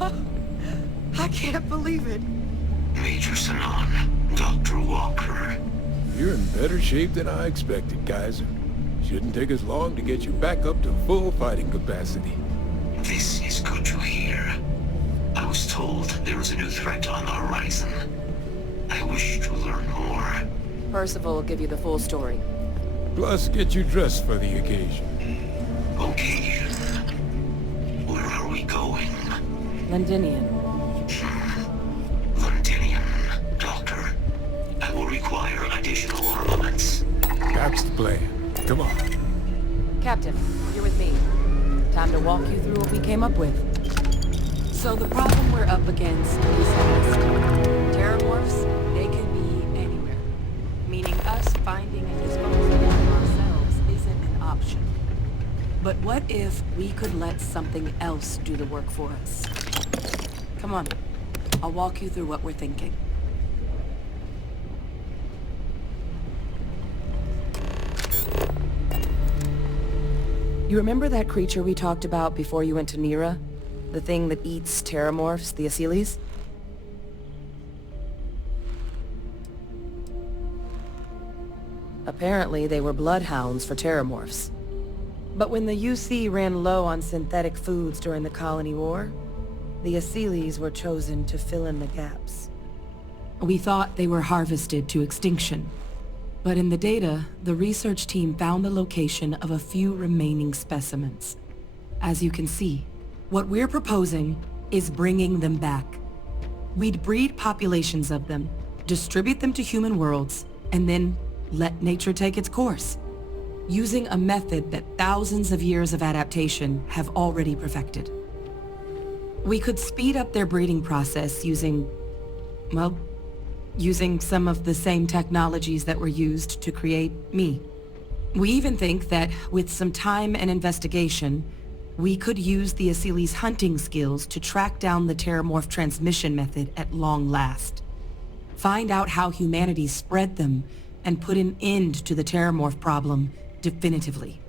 I can't believe it. Major Sanan, Dr. Walker. You're in better shape than I expected, Kaiser. Shouldn't take us long to get you back up to full fighting capacity. This is good to hear. I was told there was a new threat on the horizon. I wish to learn more. Percival will give you the full story. Plus, get you dressed for the occasion. Occasion? Where are we going? Londinian. Londinian, Doctor. I will require additional armaments. That's the plan. Come on. Captain, you're with me. Time to walk you through what we came up with. So the problem we're up against is this. Terramorphs, they can be anywhere. Meaning us finding and disposing of them ourselves isn't an option. But what if we could let something else do the work for us? Come on, I'll walk you through what we're thinking. You remember that creature we talked about before you went to Nira? The thing that eats terramorphs, the Asylees? Apparently, they were bloodhounds for terramorphs. But when the UC ran low on synthetic foods during the Colony War, the Asylees were chosen to fill in the gaps. We thought they were harvested to extinction. But in the data, the research team found the location of a few remaining specimens. As you can see, what we're proposing is bringing them back. We'd breed populations of them, distribute them to human worlds, and then let nature take its course, using a method that thousands of years of adaptation have already perfected. We could speed up their breeding process using some of the same technologies that were used to create me. We even think that with some time and investigation, we could use the Asylees' hunting skills to track down the terramorph transmission method at long last. Find out how humanity spread them and put an end to the terramorph problem definitively.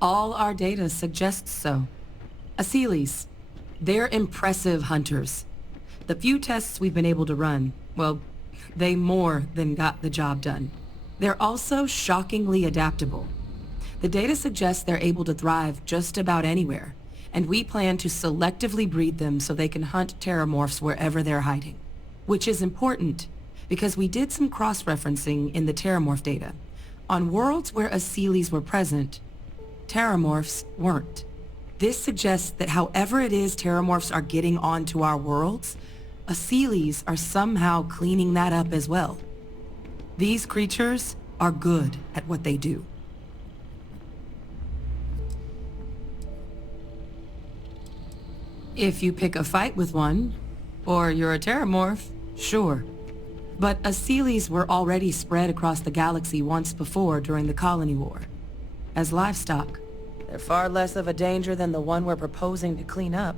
All our data suggests so. Asylees, they're impressive hunters. The few tests we've been able to run, well, they more than got the job done. They're also shockingly adaptable. The data suggests they're able to thrive just about anywhere, and we plan to selectively breed them so they can hunt terramorphs wherever they're hiding. Which is important, because we did some cross-referencing in the terramorph data. On worlds where Asylees were present, terramorphs weren't. This suggests that however it is terramorphs are getting onto our worlds, Asylees are somehow cleaning that up as well. These creatures are good at what they do. If you pick a fight with one, or you're a terramorph, sure. But Asylees were already spread across the galaxy once before during the Colony War. As livestock, they're far less of a danger than the one we're proposing to clean up.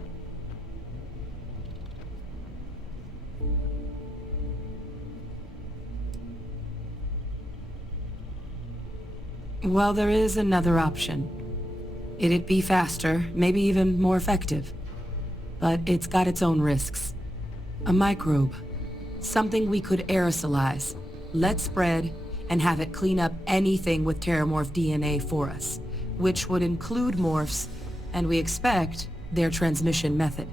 Well, there is another option. It'd be faster, maybe even more effective. But it's got its own risks. A microbe. Something we could aerosolize, let spread, and have it clean up anything with terramorph DNA for us, which would include morphs, and we expect their transmission method.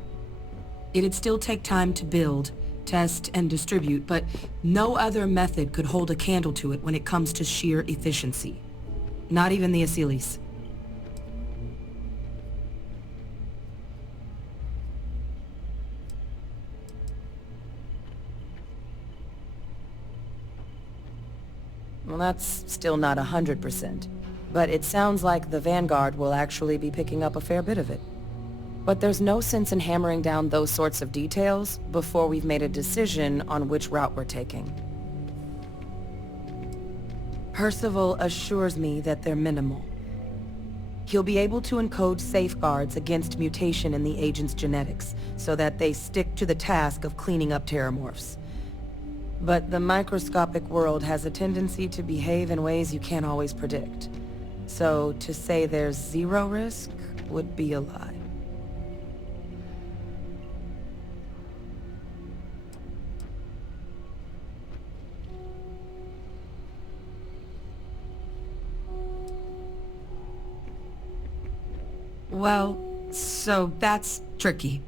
It'd still take time to build, test, and distribute, but no other method could hold a candle to it when it comes to sheer efficiency. Not even the Asylees. Well, that's still not 100%. But it sounds like the Vanguard will actually be picking up a fair bit of it. But there's no sense in hammering down those sorts of details before we've made a decision on which route we're taking. Percival assures me that they're minimal. He'll be able to encode safeguards against mutation in the agent's genetics, so that they stick to the task of cleaning up terramorphs. But the microscopic world has a tendency to behave in ways you can't always predict. So to say there's zero risk would be a lie. Well, so that's tricky.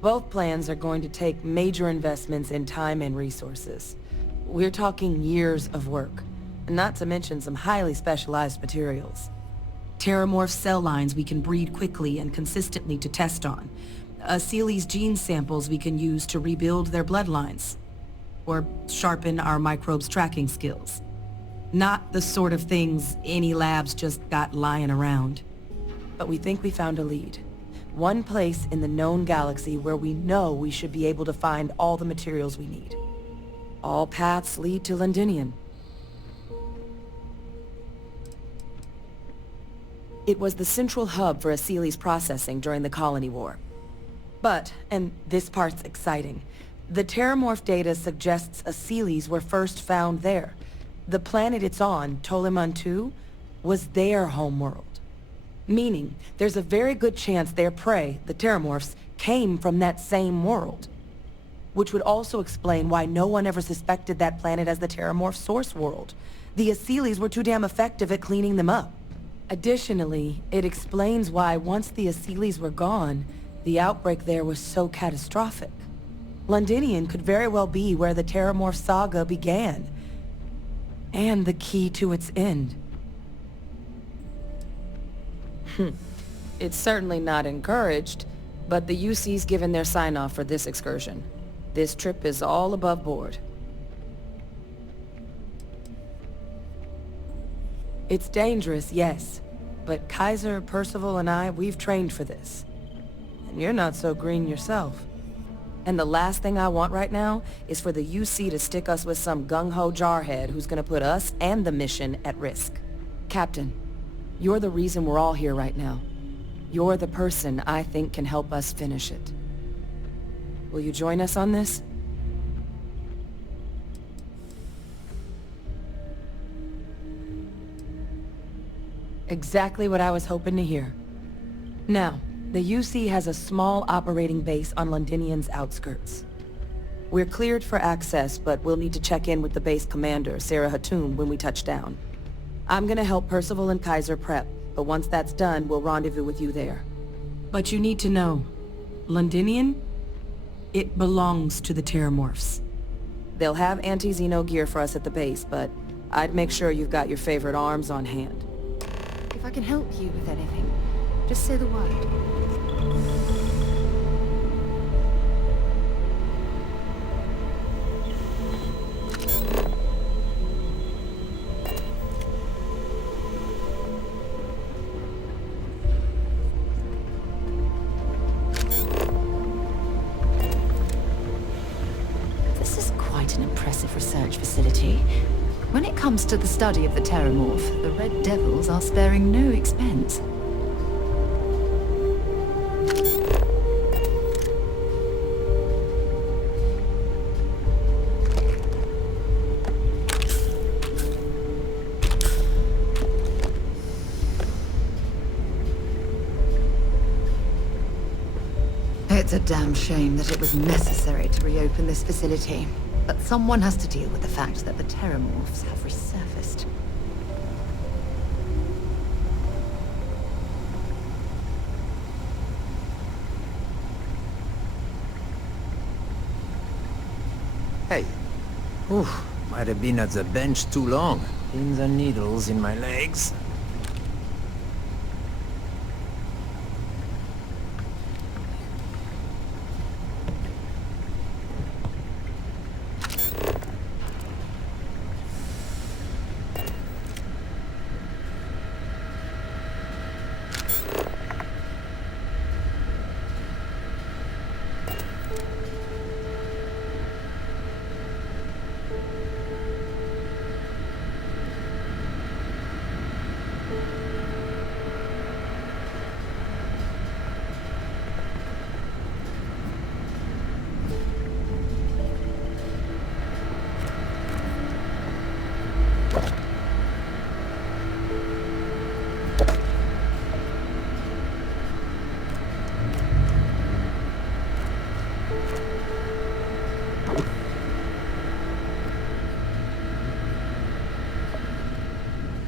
Both plans are going to take major investments in time and resources. We're talking years of work, not to mention some highly specialized materials. Terramorph cell lines we can breed quickly and consistently to test on. Seely's gene samples we can use to rebuild their bloodlines. Or sharpen our microbes' tracking skills. Not the sort of things any labs just got lying around. But we think we found a lead. One place in the known galaxy where we know we should be able to find all the materials we need. All paths lead to Londinium. It was the central hub for Seely's processing during the Colony War. But, and this part's exciting, the Terramorph data suggests Seely's were first found there. The planet it's on, Toliman 2, was their homeworld. Meaning, there's a very good chance their prey, the Terramorphs, came from that same world. Which would also explain why no one ever suspected that planet as the Terramorph source world. The Seely's were too damn effective at cleaning them up. Additionally, it explains why once the Seely's were gone, the outbreak there was so catastrophic. Londinium could very well be where the Terramorph saga began. And the key to its end. It's certainly not encouraged, but the UC's given their sign-off for this excursion. This trip is all above board. It's dangerous, yes, but Kaiser, Percival, and I, we've trained for this. And you're not so green yourself. And the last thing I want right now is for the UC to stick us with some gung-ho jarhead who's gonna put us and the mission at risk. Captain, you're the reason we're all here right now. You're the person I think can help us finish it. Will you join us on this? Exactly what I was hoping to hear. Now, the UC has a small operating base on Londinium's outskirts. We're cleared for access, but we'll need to check in with the base commander, Sarah Hatoum, when we touch down. I'm gonna help Percival and Kaiser prep, but once that's done, we'll rendezvous with you there. But you need to know, Londinium, it belongs to the Terramorphs. They'll have anti-Xeno gear for us at the base, but I'd make sure you've got your favorite arms on hand. If I can help you with anything, just say the word. Research facility. When it comes to the study of the Terramorph, the Red Devils are sparing no expense. It's a damn shame that it was necessary to reopen this facility. But someone has to deal with the fact that the Terramorphs have resurfaced. Hey. Oof, might have been at the bench too long. Pins and needles in my legs.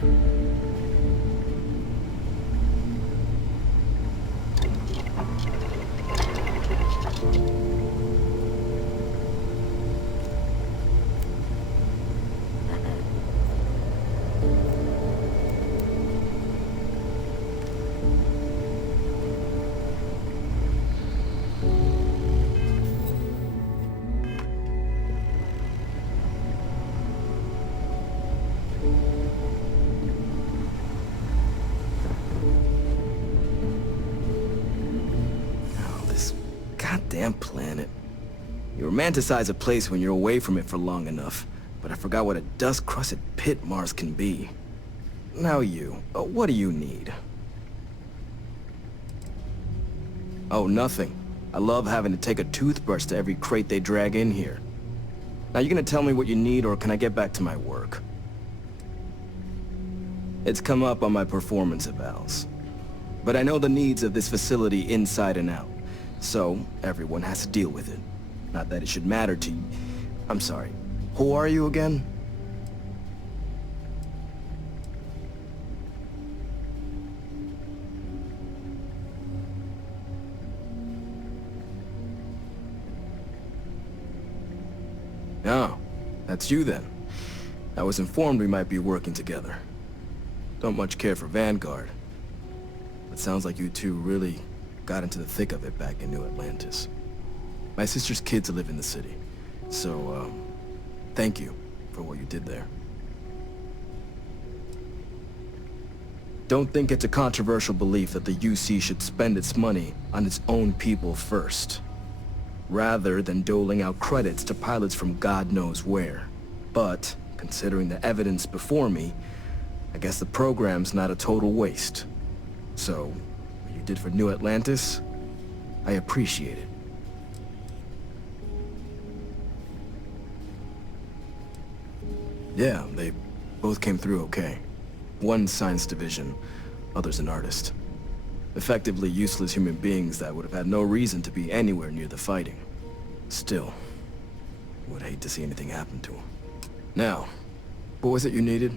Oh, this goddamn planet. You romanticize a place when you're away from it for long enough, but I forgot what a dust-crusted pit Mars can be. Now you, what do you need? Oh, nothing. I love having to take a toothbrush to every crate they drag in here. Now you gonna tell me what you need, or can I get back to my work? It's come up on my performance evals. But I know the needs of this facility inside and out, so everyone has to deal with it. Not that it should matter to you. I'm sorry. Who are you again? Oh, that's you then. I was informed we might be working together. Don't much care for Vanguard. But sounds like you two really got into the thick of it back in New Atlantis. My sister's kids live in the city, so, thank you for what you did there. Don't think it's a controversial belief that the UC should spend its money on its own people first, rather than doling out credits to pilots from God knows where. But, considering the evidence before me, I guess the program's not a total waste. So, what you did for New Atlantis, I appreciate it. Yeah, they both came through okay. One science division, other's an artist. Effectively useless human beings that would have had no reason to be anywhere near the fighting. Still, would hate to see anything happen to them. Now, what was it you needed?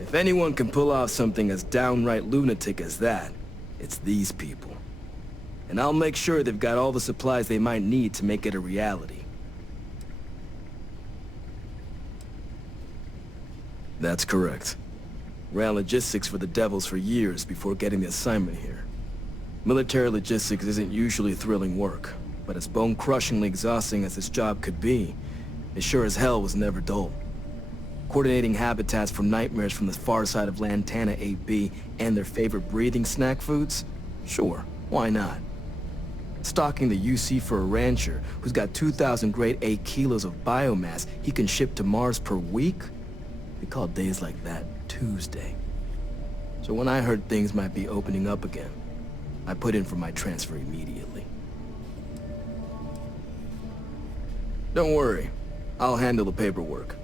If anyone can pull off something as downright lunatic as that, it's these people. And I'll make sure they've got all the supplies they might need to make it a reality. That's correct. Ran logistics for the Devils for years before getting the assignment here. Military logistics isn't usually thrilling work, but as bone-crushingly exhausting as this job could be, it sure as hell was never dull. Coordinating habitats for nightmares from the far side of Lantana 8B and their favorite breathing snack foods? Sure, why not? Stocking the UC for a rancher who's got 2,000 grade A kilos of biomass he can ship to Mars per week? We call days like that Tuesday. So when I heard things might be opening up again, I put in for my transfer immediately. Don't worry, I'll handle the paperwork.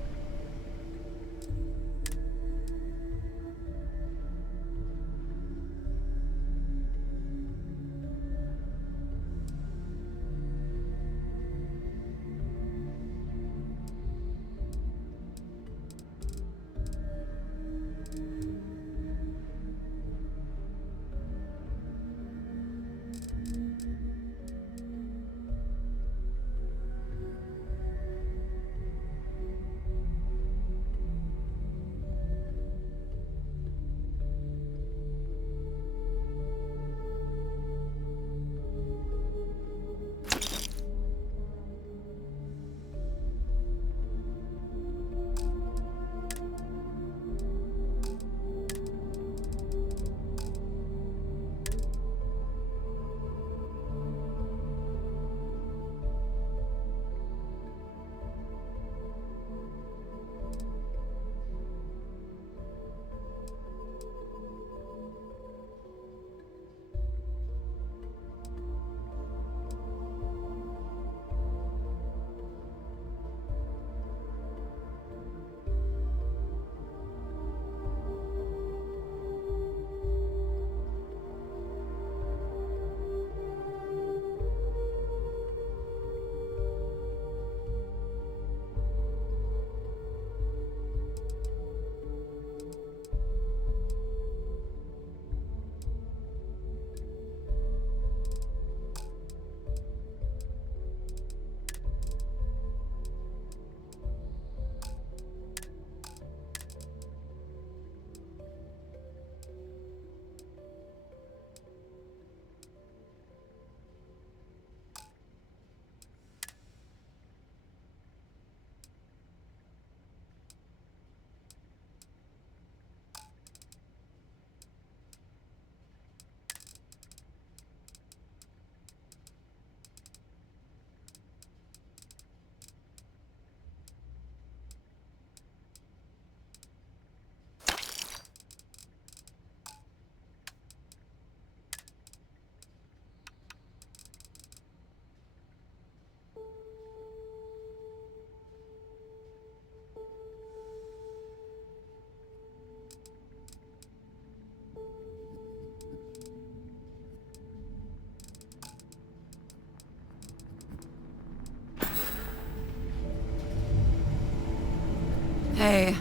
Hey.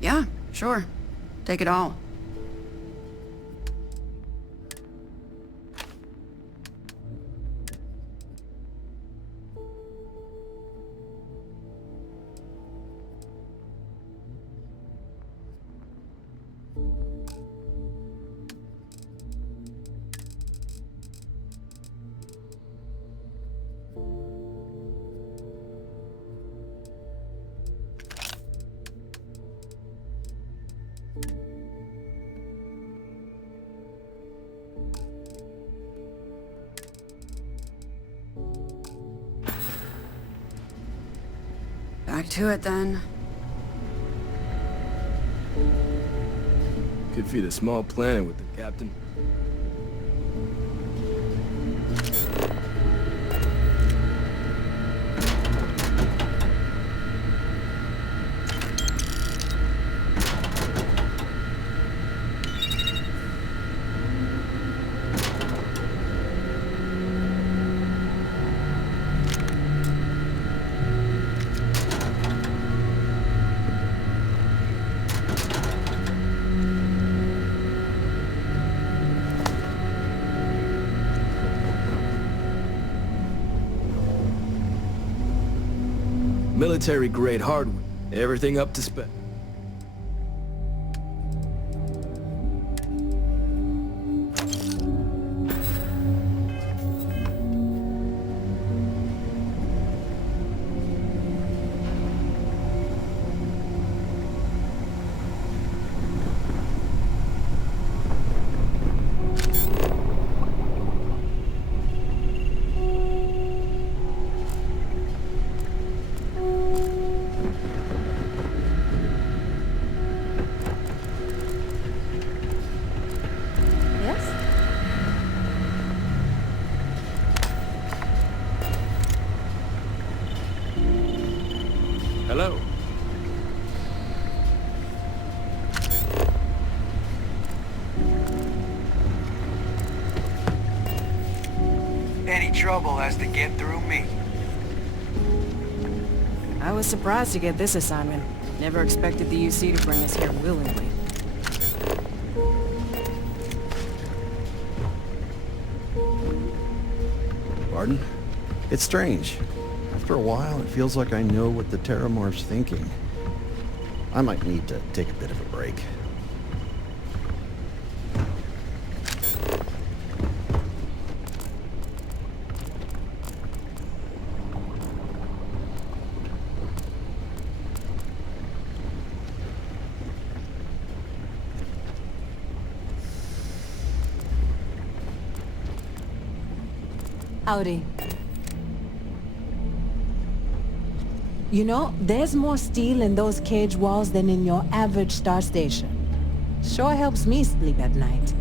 Yeah, sure. Take it all. Back to it then. Could feed a small planet with the captain. Military-grade hardware. Everything up to spec. Yes? Hello. Any trouble has to get through me. I was surprised to get this assignment. Never expected the UC to bring us here willingly. Pardon? It's strange. After a while, it feels like I know what the Terramorph's thinking. I might need to take a bit of a break. Howdy. You know, there's more steel in those cage walls than in your average star station. Sure helps me sleep at night.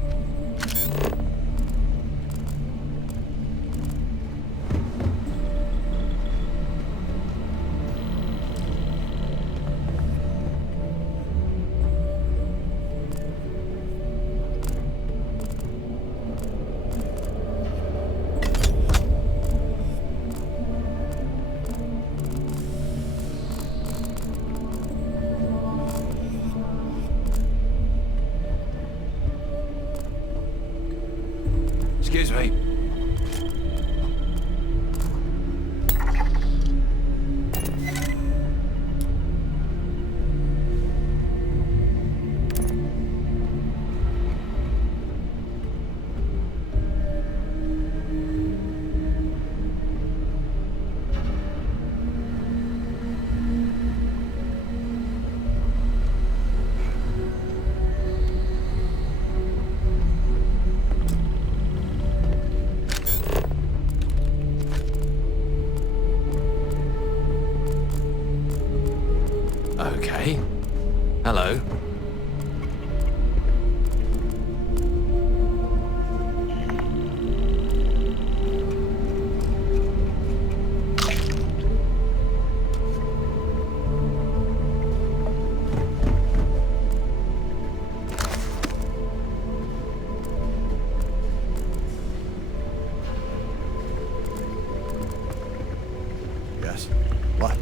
Excuse me. Okay. Hello. Yes. What?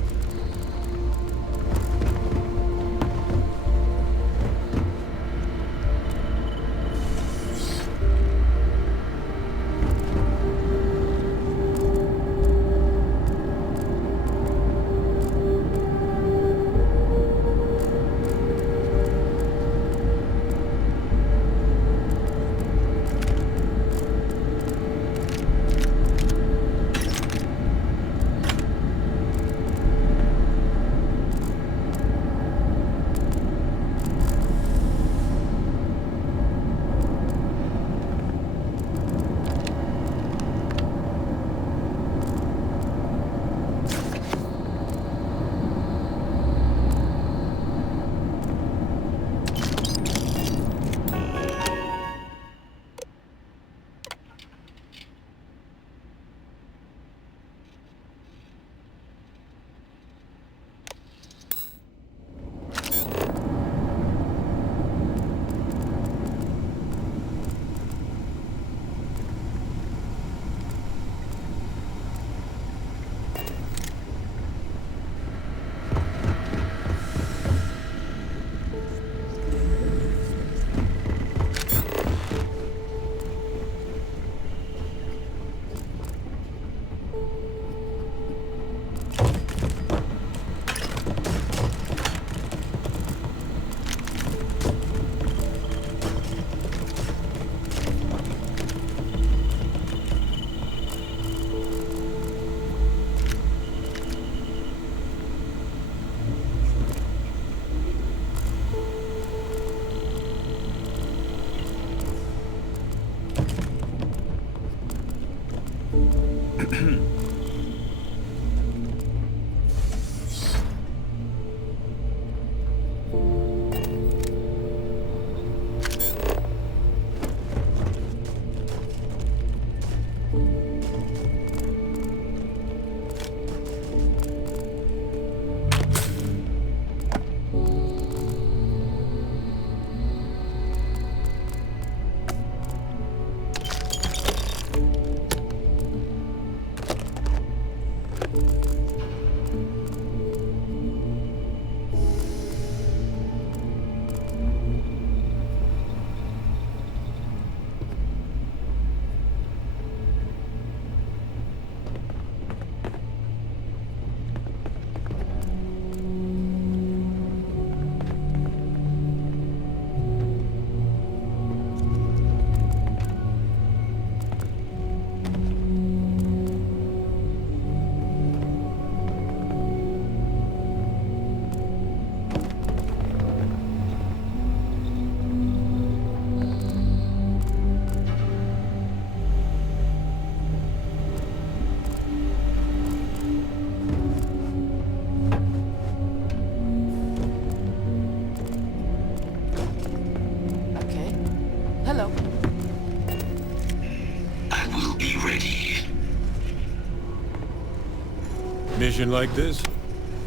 Mission like this,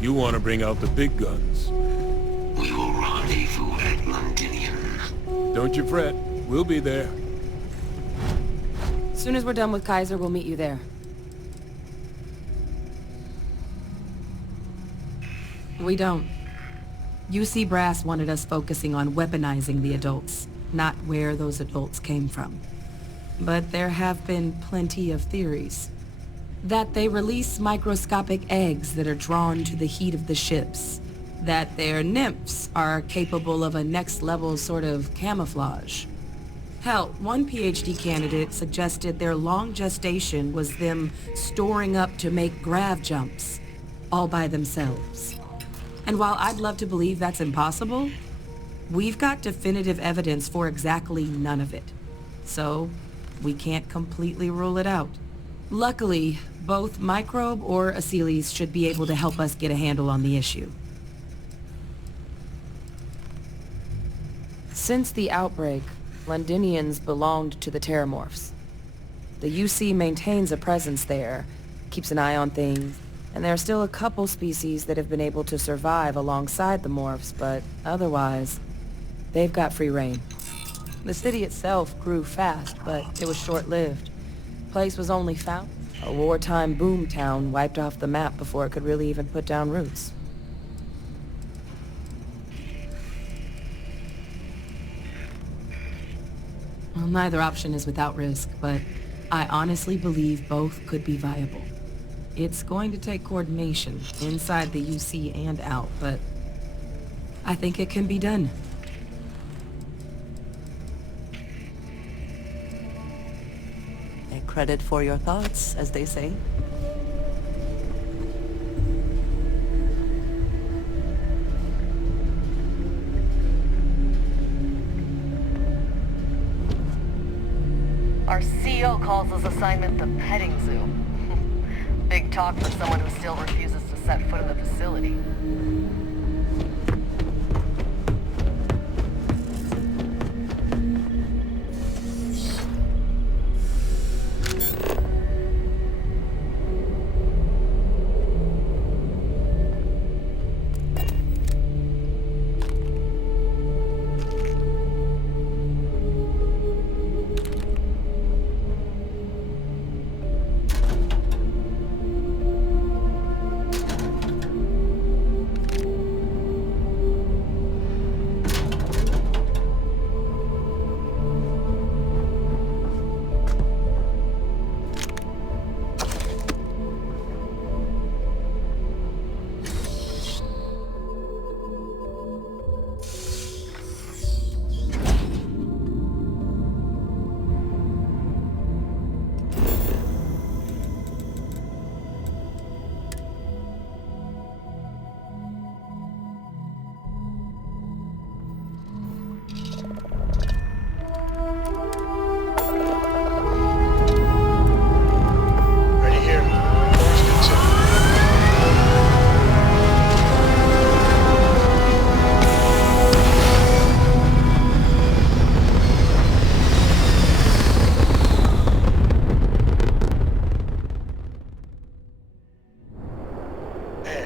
you want to bring out the big guns. We will rendezvous at Londinium. Don't you fret, we'll be there. As soon as we're done with Kaiser, we'll meet you there. We don't. UC Brass wanted us focusing on weaponizing the adults, not where those adults came from. But there have been plenty of theories. That they release microscopic eggs that are drawn to the heat of the ships. That their nymphs are capable of a next-level sort of camouflage. Hell, one PhD candidate suggested their long gestation was them storing up to make grav jumps, all by themselves. And while I'd love to believe that's impossible, we've got definitive evidence for exactly none of it. So, we can't completely rule it out. Luckily, both Microbe or Aciles should be able to help us get a handle on the issue. Since the outbreak, Londinians belonged to the Terramorphs. The UC maintains a presence there, keeps an eye on things, and there are still a couple species that have been able to survive alongside the Morphs, but otherwise, they've got free reign. The city itself grew fast, but it was short-lived. The place was only found. A wartime boom town wiped off the map before it could really even put down roots. Well, neither option is without risk, but I honestly believe both could be viable. It's going to take coordination inside the UC and out, but I think it can be done. A credit for your thoughts, as they say. Our CO calls this assignment the petting zoo. Big talk for someone who still refuses to set foot in the facility.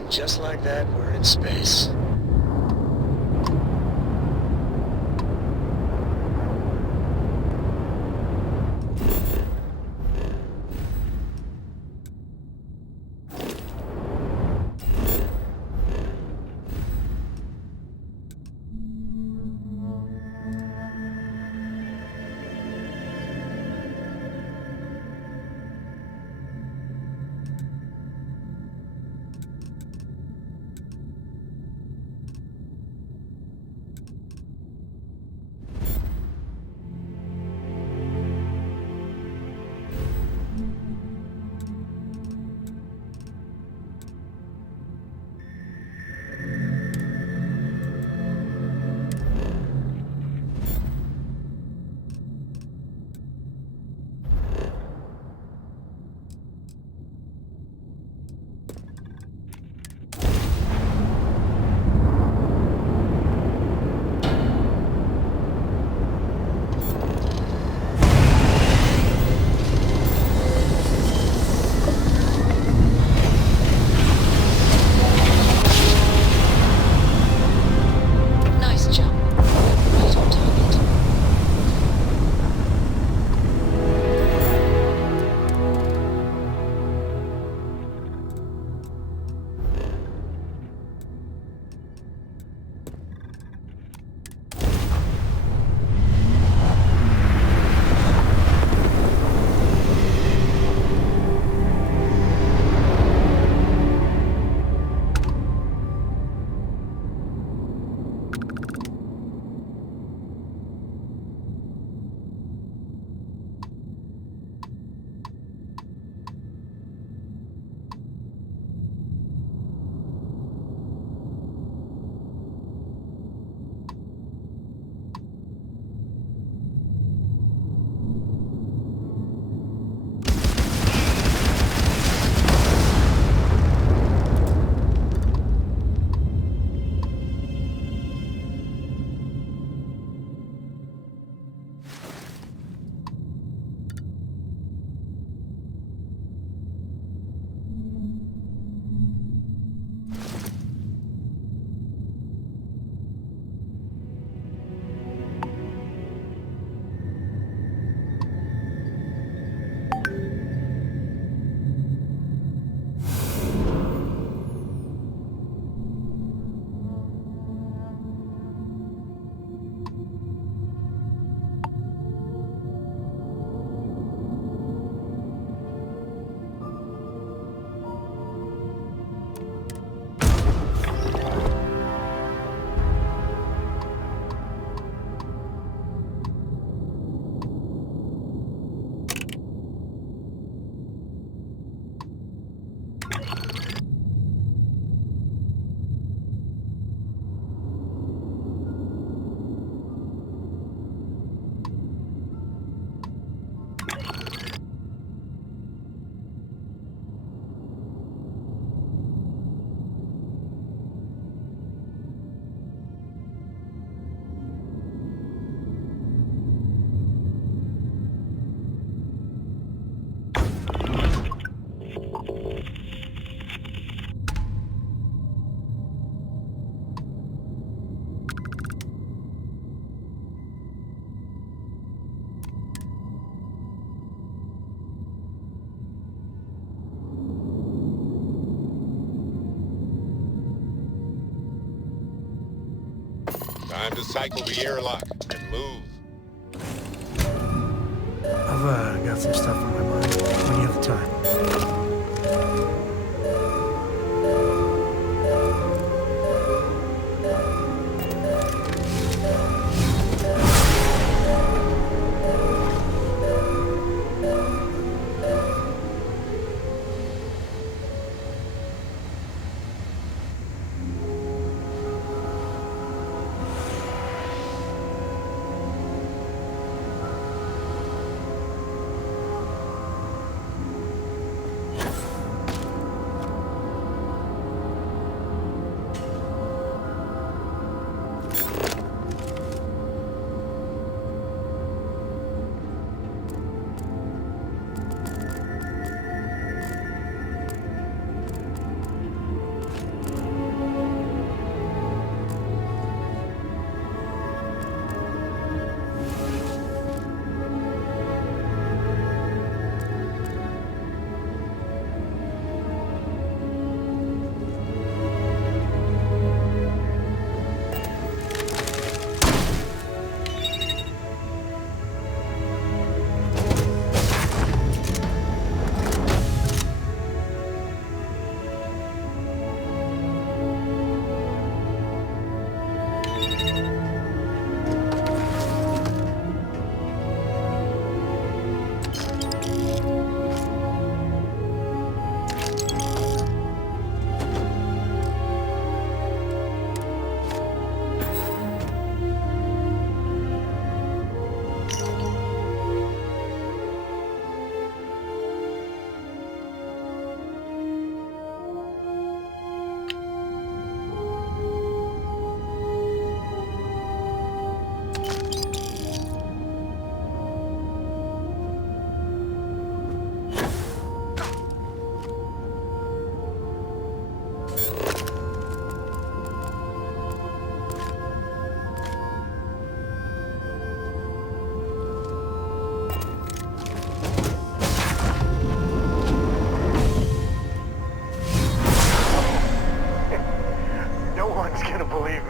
Just like that, we're in space. Time to cycle the airlock and move. I've got some stuff on my mind when you have the time.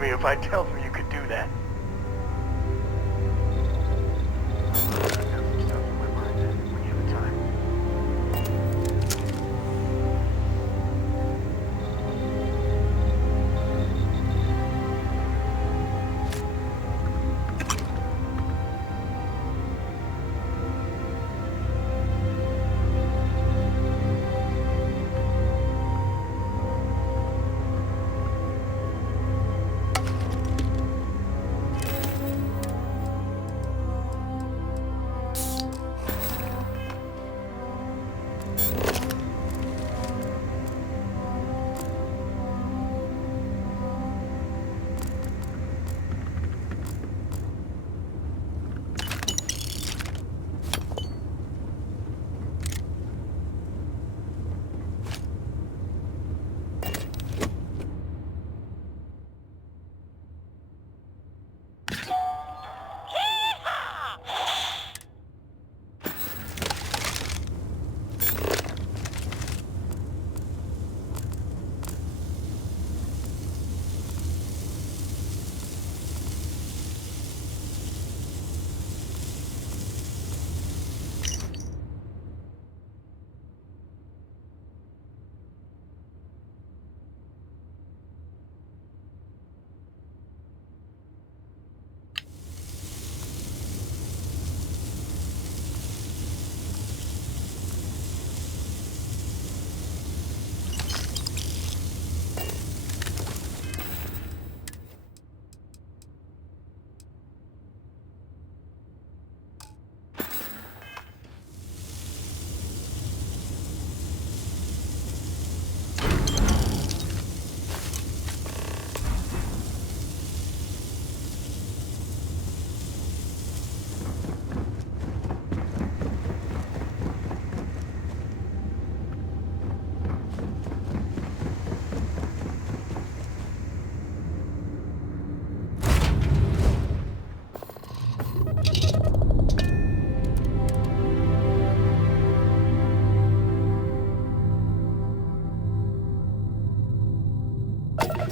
If I tell them you could do that.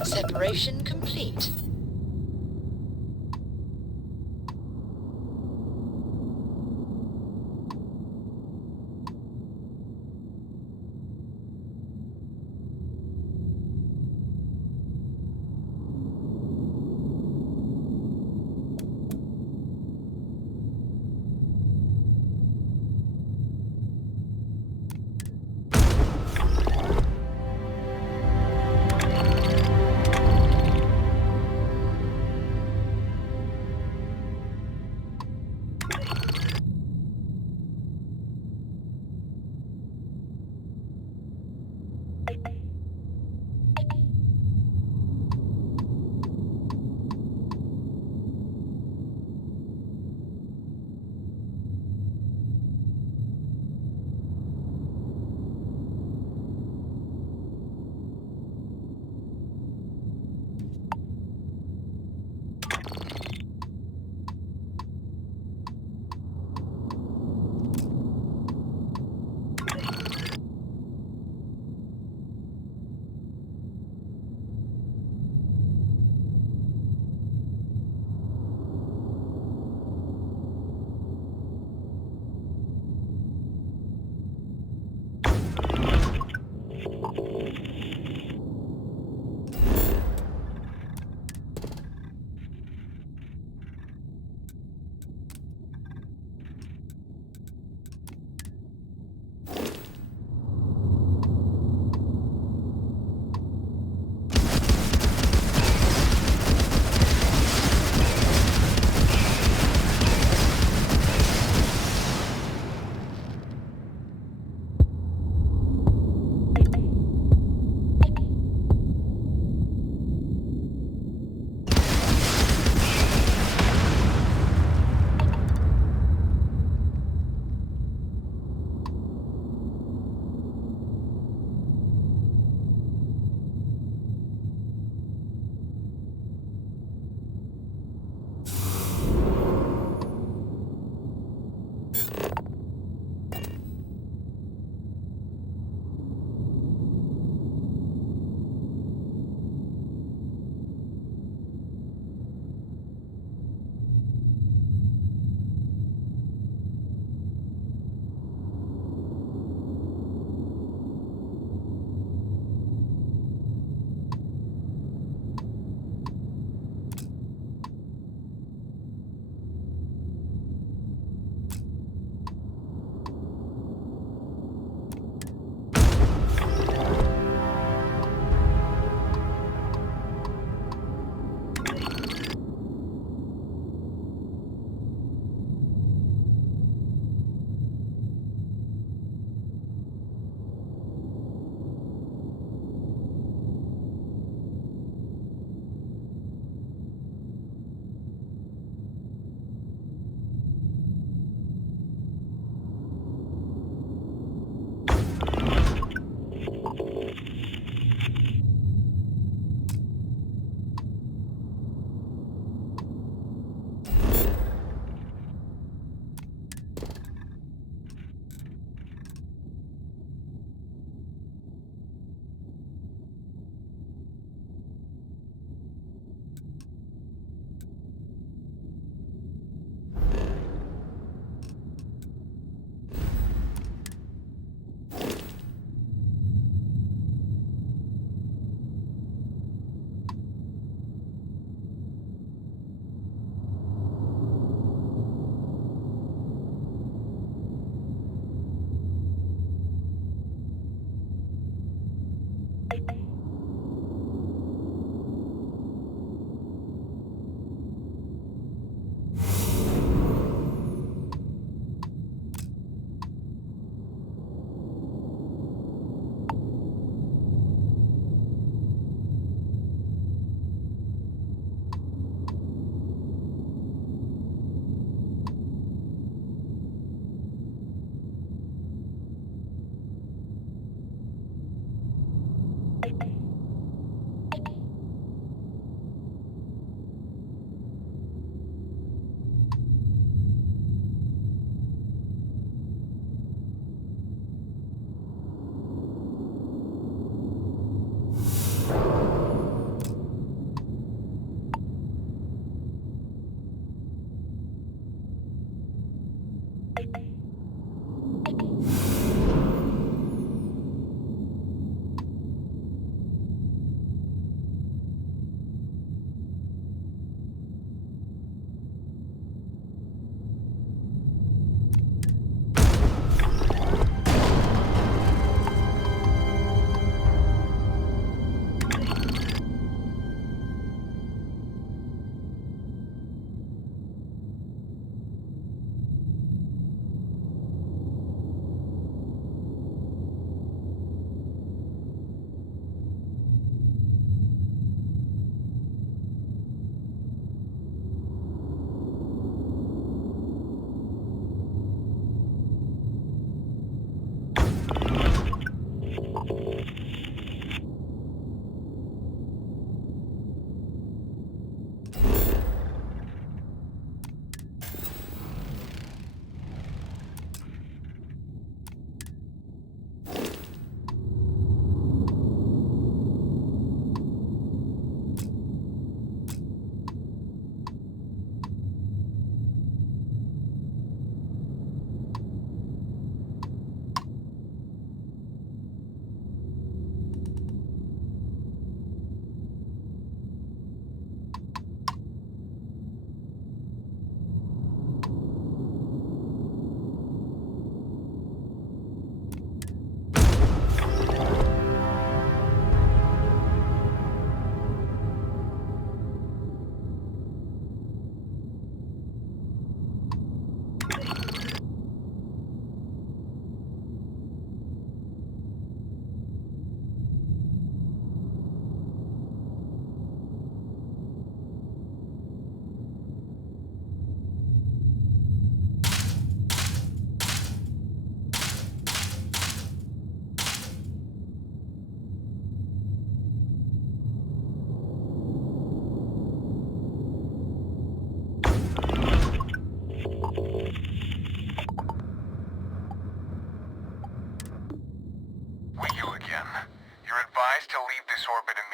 Separation complete.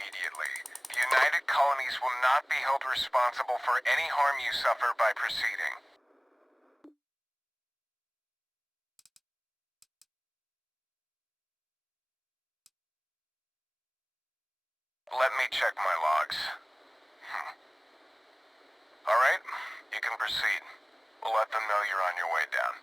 immediately. The United Colonies will not be held responsible for any harm you suffer by proceeding. Let me check my logs. Alright, you can proceed. We'll let them know you're on your way down.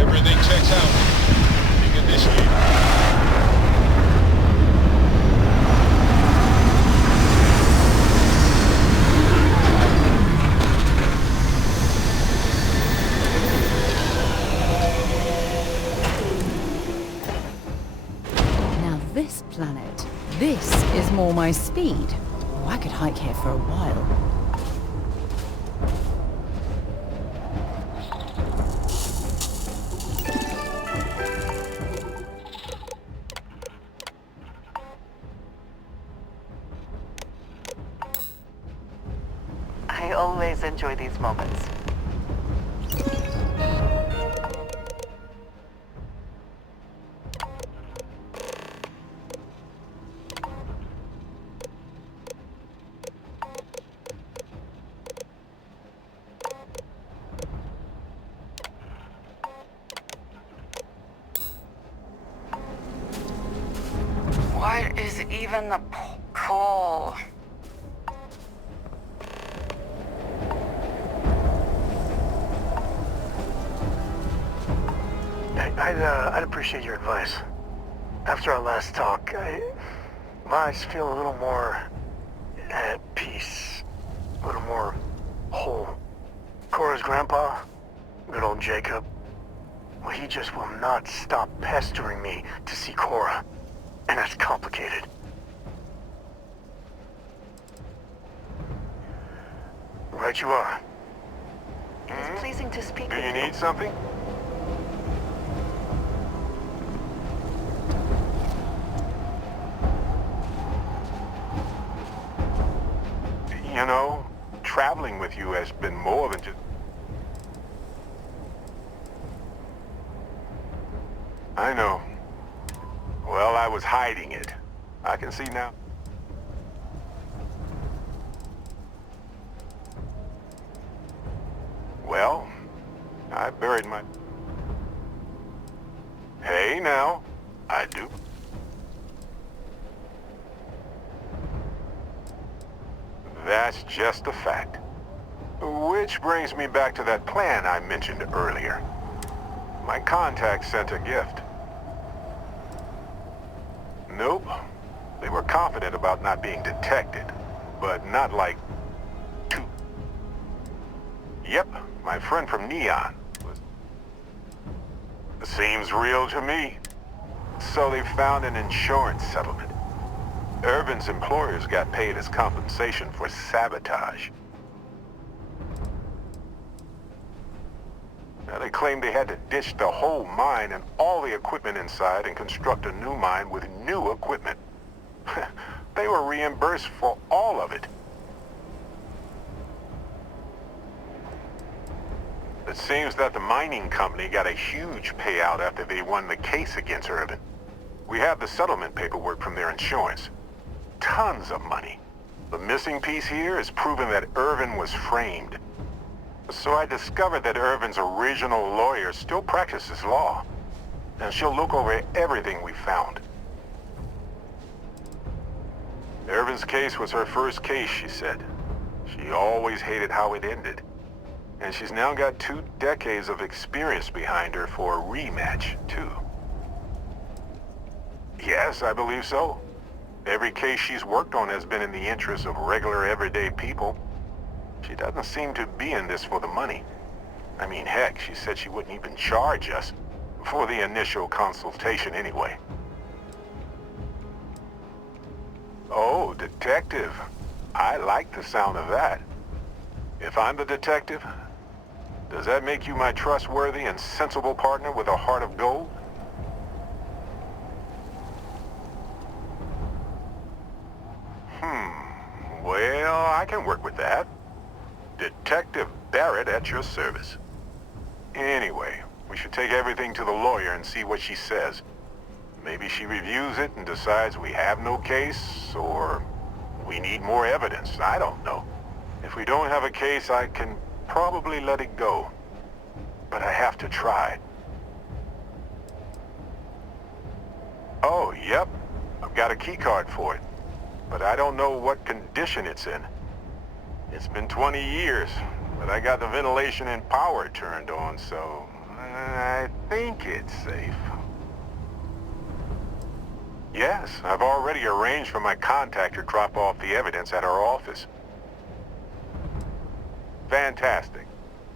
Everything checks out. You can initiate. Now this planet, this is more my speed. Oh, I could hike here for a while. I always enjoy these moments. What is even the call? I'd appreciate your advice. After our last talk, I just feel a little more at peace, a little more whole. Cora's grandpa, good old Jacob, well, he just will not stop pestering me to see Cora, and that's complicated. Right you are. It is pleasing to speak Do with you you. need something? You know, traveling with you has been more than just... I know. Well, I was hiding it. I can see now. Well, I buried my... Hey, now. I do. That's just a fact. Which brings me back to that plan I mentioned earlier. My contact sent a gift. Nope. They were confident about not being detected, but not like... too. Yep, my friend from Neon. Seems real to me. So they found an insurance settlement. Irvin's employers got paid as compensation for sabotage. Now, they claimed they had to ditch the whole mine and all the equipment inside and construct a new mine with new equipment. They were reimbursed for all of it. It seems that the mining company got a huge payout after they won the case against Irvin. We have the settlement paperwork from their insurance. Tons of money. The missing piece here is proving that Irvin was framed. So I discovered that Irvin's original lawyer still practices law. And she'll look over everything we found. Irvin's case was her first case, she said. She always hated how it ended. And she's now got 2 decades of experience behind her for a rematch, too. Yes, I believe so. Every case she's worked on has been in the interest of regular, everyday people. She doesn't seem to be in this for the money. I mean, heck, she said she wouldn't even charge us. For the initial consultation, anyway. Oh, detective. I like the sound of that. If I'm the detective, does that make you my trustworthy and sensible partner with a heart of gold? can work with that. Detective Barrett at your service. Anyway, we should take everything to the lawyer and see what she says. Maybe she reviews it and decides we have no case, or we need more evidence. I don't know. If we don't have a case, I can probably let it go. But I have to try. Oh, yep. I've got a key card for it. But I don't know what condition it's in. It's been 20 years, but I got the ventilation and power turned on, so I think it's safe. Yes, I've already arranged for my contact to drop off the evidence at our office. Fantastic.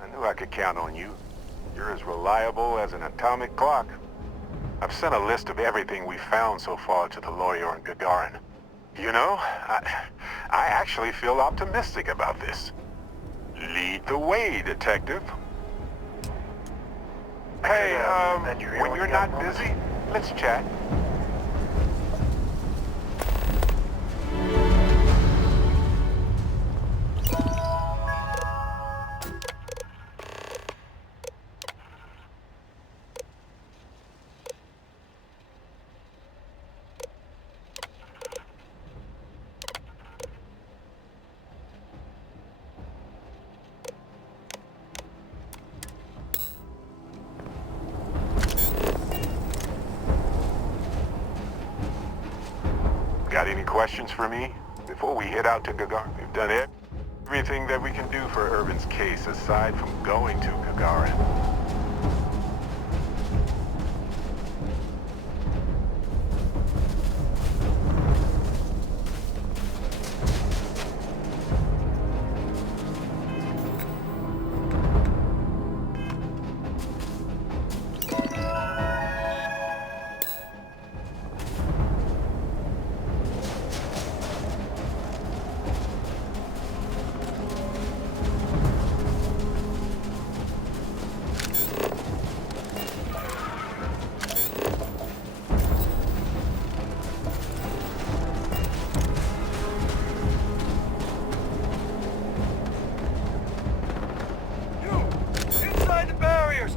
I knew I could count on you. You're as reliable as an atomic clock. I've sent a list of everything we found so far to the lawyer on Gagarin. You know, I actually feel optimistic about this. Lead the way, detective. Hey, when you're not busy, let's chat. Got any questions for me? Before we head out to Gagarin, we've done everything that we can do for Urban's case aside from going to Gagarin.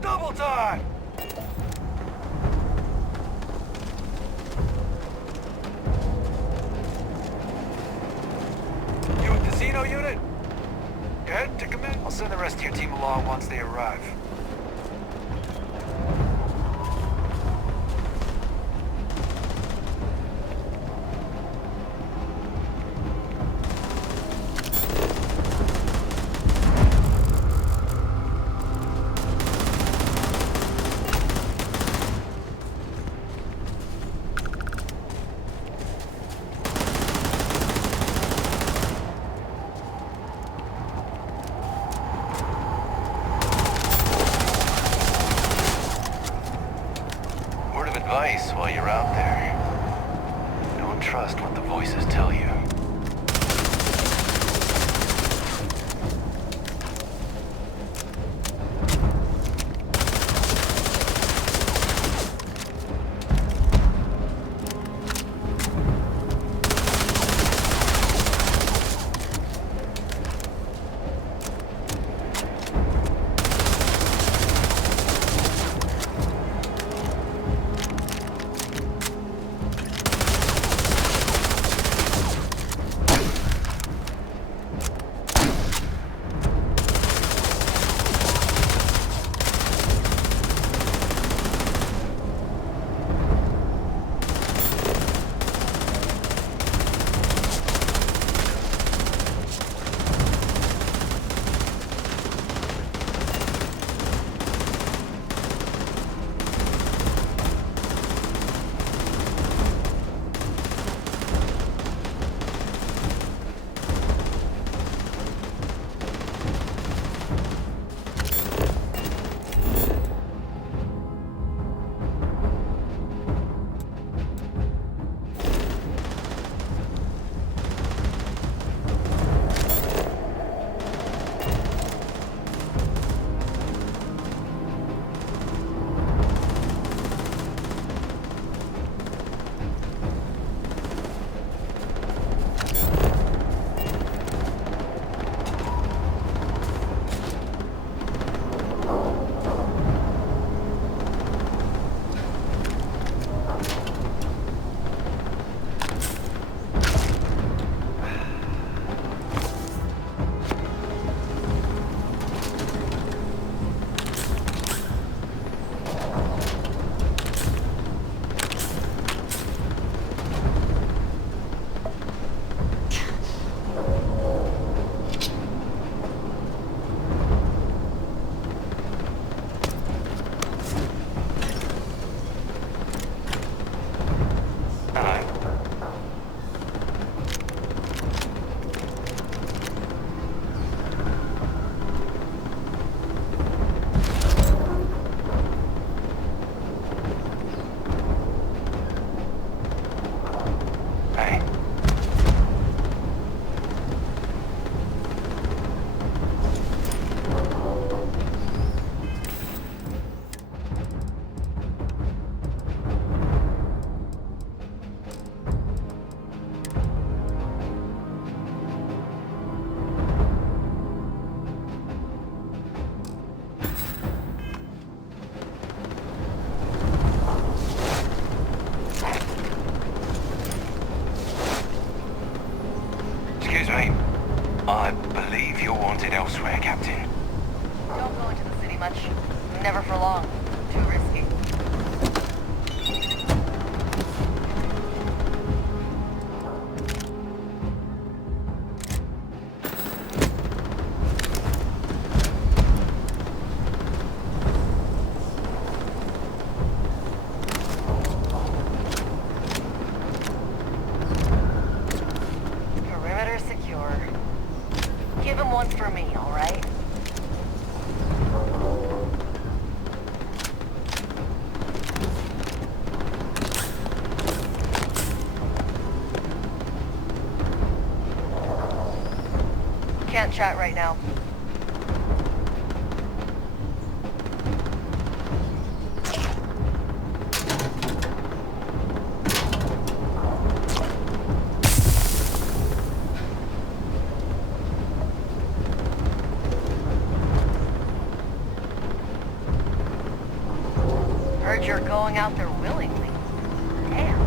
Double time! You a casino unit? Go ahead, take them in. I'll send the rest of your team along once they arrive. Advice while you're out there. Don't trust what the voices tell you. Can't chat right now. Heard you're going out there willingly. Damn.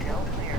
Still clear.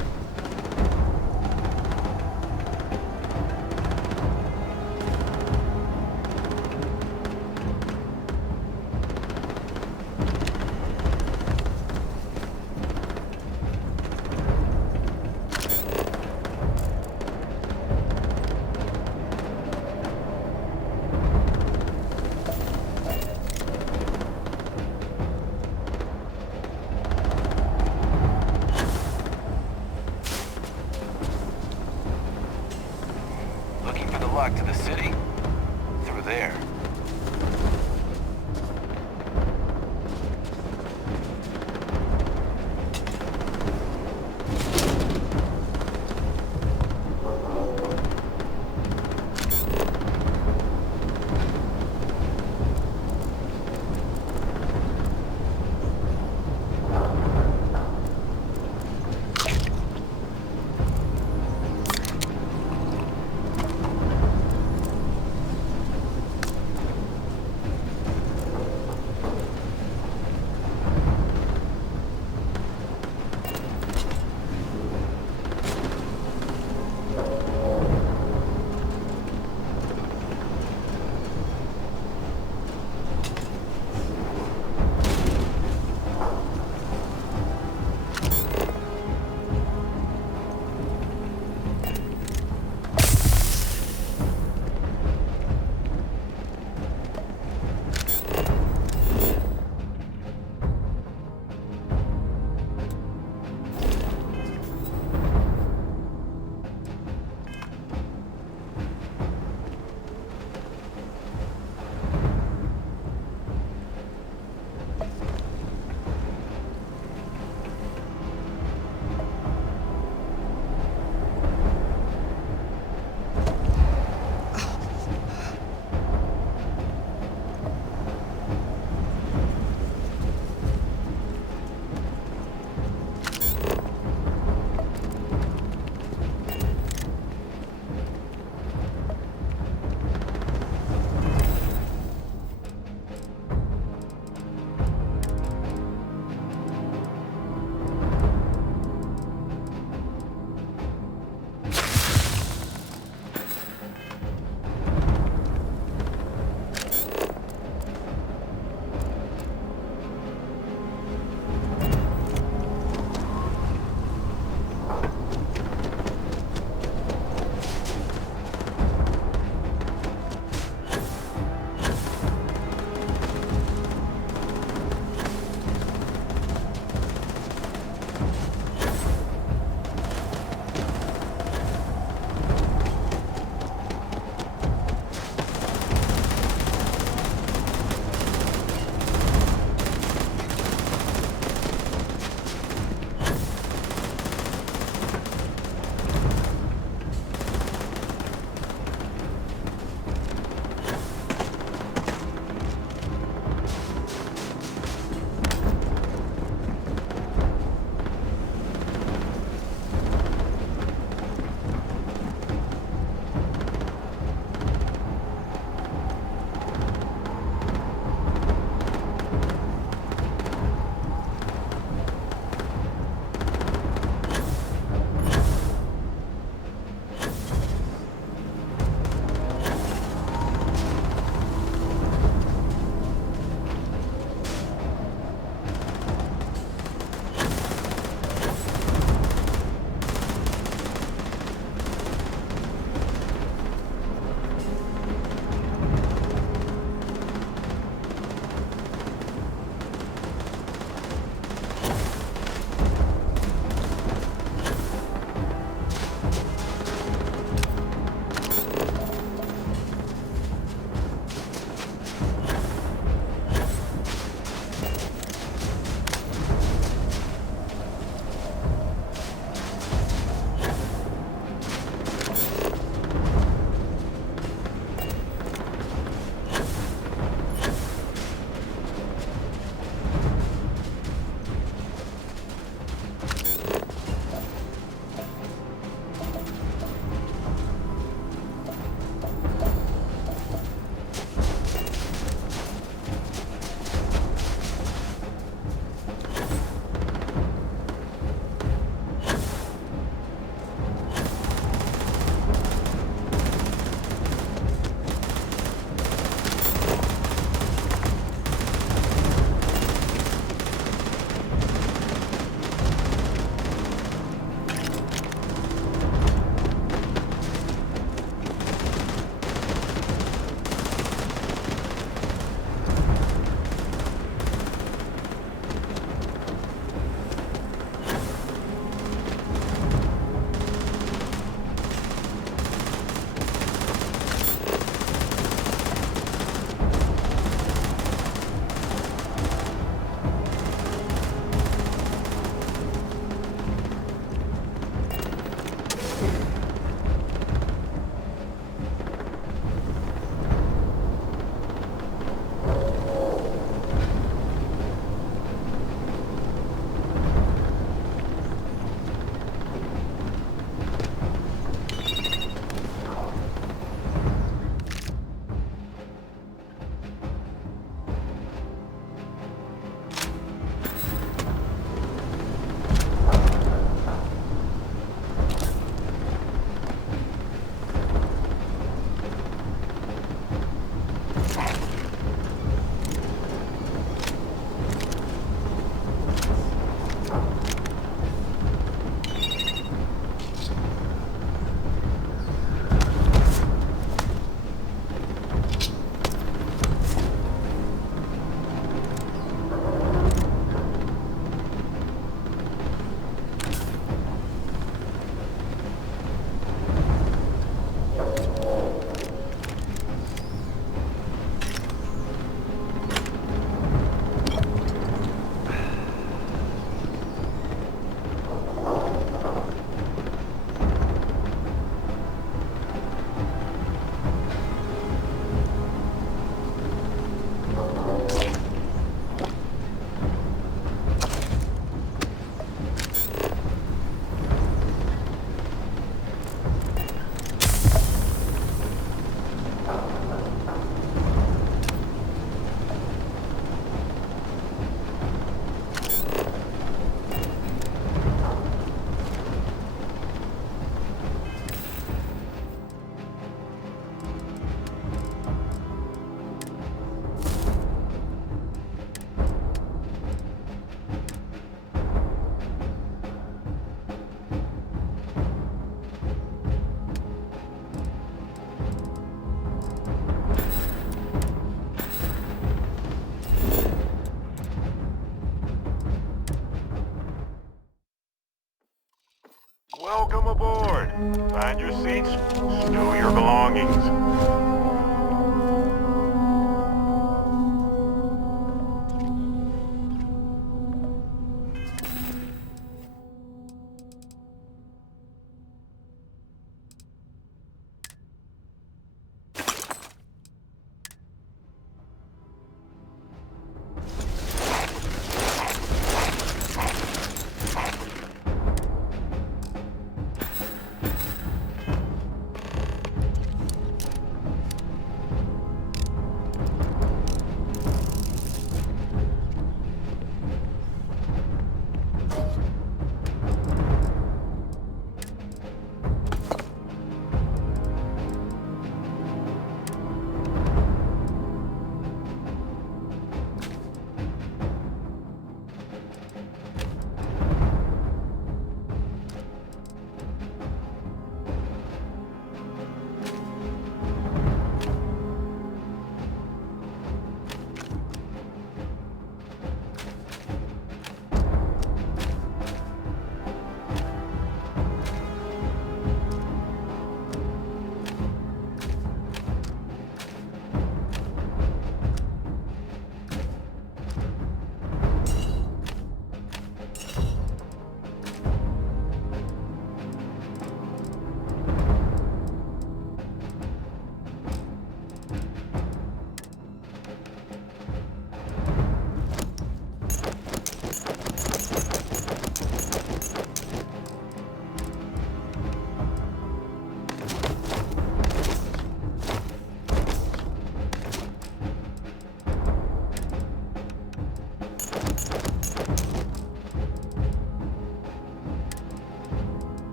Find your seats, stow your belongings.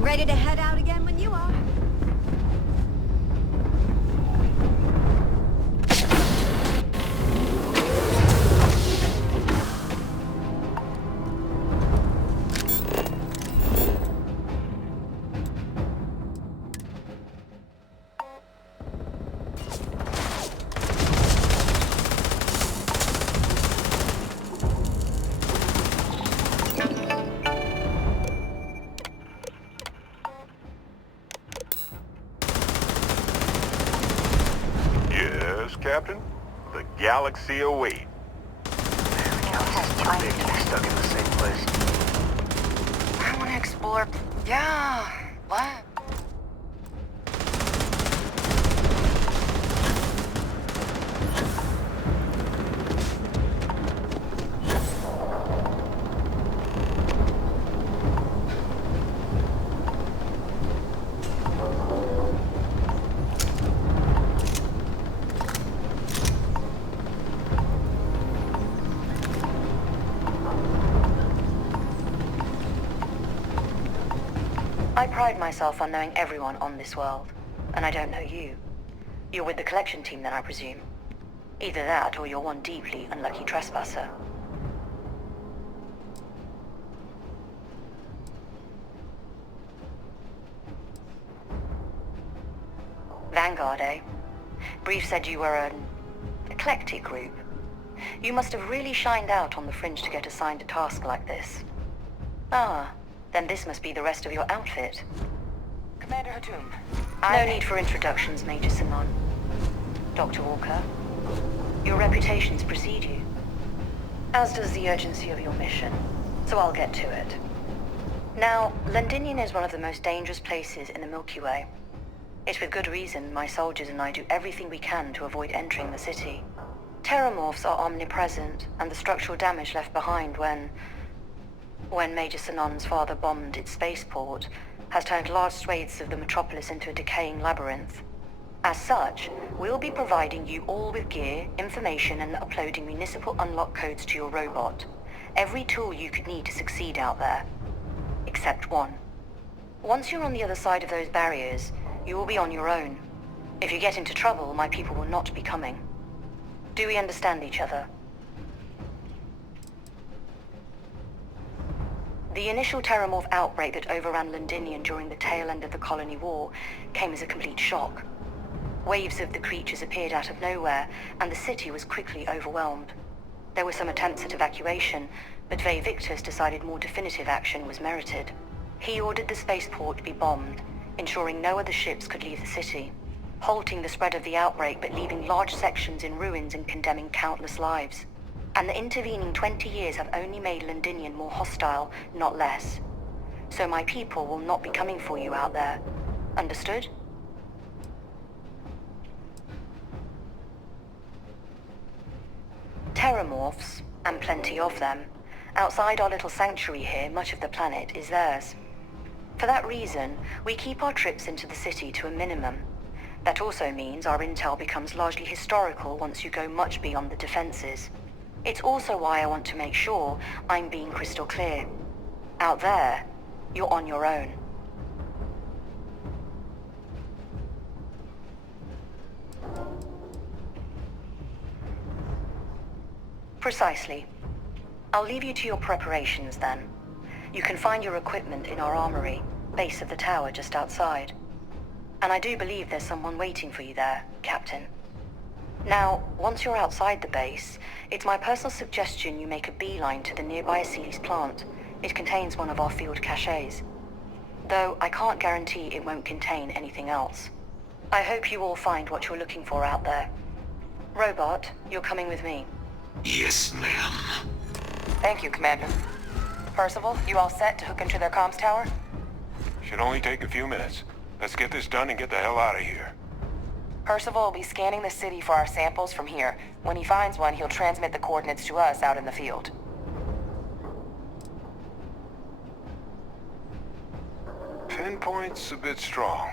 Ready to head out again when you are. Captain? The galaxy awaits. The galaxy's too big to be stuck in the same place. I want to explore... Yeah, what? I pride myself on knowing everyone on this world, and I don't know you. You're with the collection team then, I presume. Either that, or you're one deeply unlucky trespasser. Vanguard, eh? Brief said you were an eclectic group. You must have really shined out on the fringe to get assigned a task like this. Ah, then this must be the rest of your outfit. Commander Hatum. No need for introductions, Major Simon. Dr. Walker, your reputations precede you, as does the urgency of your mission, so I'll get to it. Now, Londinian is one of the most dangerous places in the Milky Way. It's with good reason my soldiers and I do everything we can to avoid entering the city. Terramorphs are omnipresent, and the structural damage left behind when Major Sinon's father bombed its spaceport has turned large swathes of the metropolis into a decaying labyrinth. As such, we'll be providing you all with gear, information, and uploading municipal unlock codes to your robot. Every tool you could need to succeed out there. Except one. Once you're on the other side of those barriers, you will be on your own. If you get into trouble, my people will not be coming. Do we understand each other? The initial Terramorph outbreak that overran Londinian during the tail end of the Colony War came as a complete shock. Waves of the creatures appeared out of nowhere, and the city was quickly overwhelmed. There were some attempts at evacuation, but Ve Victus decided more definitive action was merited. He ordered the spaceport to be bombed, ensuring no other ships could leave the city, halting the spread of the outbreak but leaving large sections in ruins and condemning countless lives. And the intervening 20 years have only made Londinian more hostile, not less. So my people will not be coming for you out there. Understood? Terramorphs, and plenty of them, outside our little sanctuary here, much of the planet is theirs. For that reason, we keep our trips into the city to a minimum. That also means our intel becomes largely historical once you go much beyond the defenses. It's also why I want to make sure I'm being crystal clear. Out there, you're on your own. Precisely. I'll leave you to your preparations then. You can find your equipment in our armory, base of the tower just outside. And I do believe there's someone waiting for you there, Captain. Now, once you're outside the base, it's my personal suggestion you make a beeline to the nearby Aceles plant. It contains one of our field caches. Though I can't guarantee it won't contain anything else. I hope you all find what you're looking for out there. Robot, you're coming with me. Yes, ma'am. Thank you, Commander. Percival, you all set to hook into their comms tower? Should only take a few minutes. Let's get this done and get the hell out of here. Percival will be scanning the city for our samples from here. When he finds one, he'll transmit the coordinates to us out in the field. Pinpoint's a bit strong.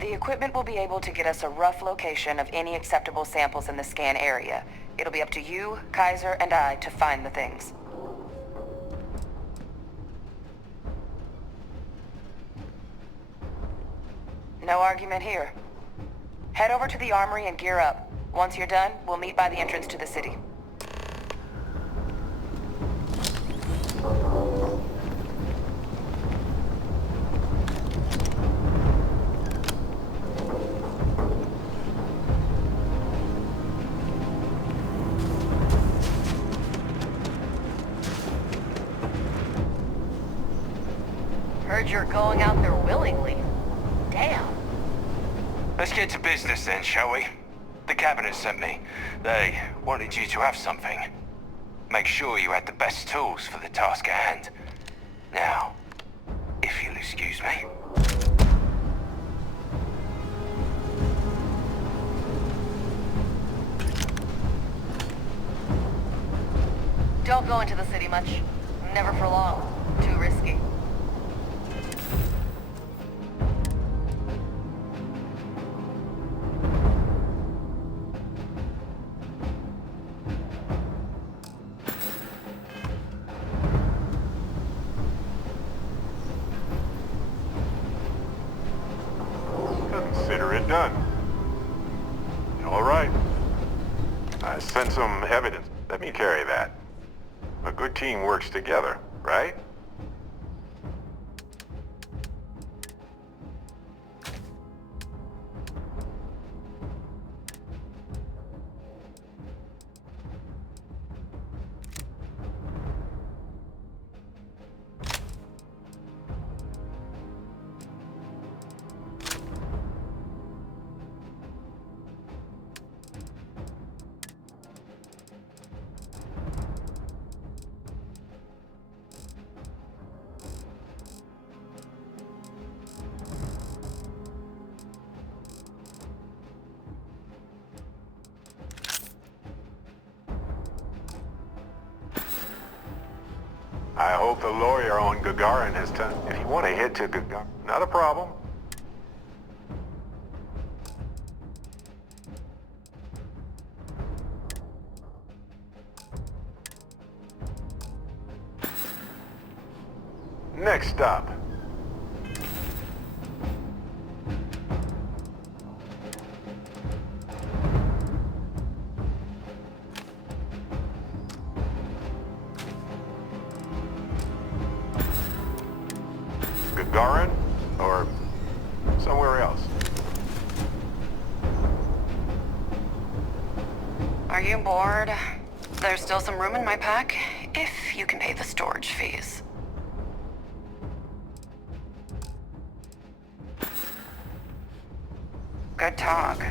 The equipment will be able to get us a rough location of any acceptable samples in the scan area. It'll be up to you, Kaiser, and I to find the things. No argument here. Head over to the armory and gear up. Once you're done, we'll meet by the entrance to the city. Heard you're going out there willingly. Damn. Let's get to business then, shall we? The cabinet sent me. They wanted you to have something. Make sure you had the best tools for the task at hand. Now, if you'll excuse me. Don't go into the city much. Never for long. Too risky. Consider it done. All right. I sent some evidence. Let me carry that. A good team works together, right? hope the lawyer on Gagarin has time. If you want to head to Gagarin, not a problem. Next stop. Gagarin, or somewhere else? Are you bored? There's still some room in my pack, if you can pay the storage fees. Good talk.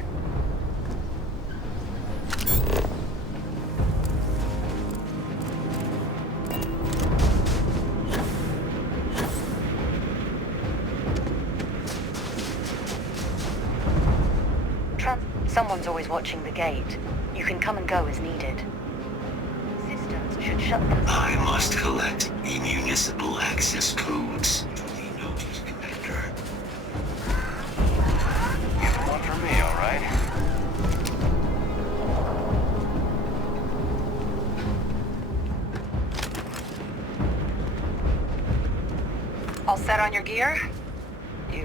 Someone's always watching the gate. You can come and go as needed. Systems should shut them. I must collect the municipal access codes to the notice connector. Give him one for me, all right? All set on your gear? Are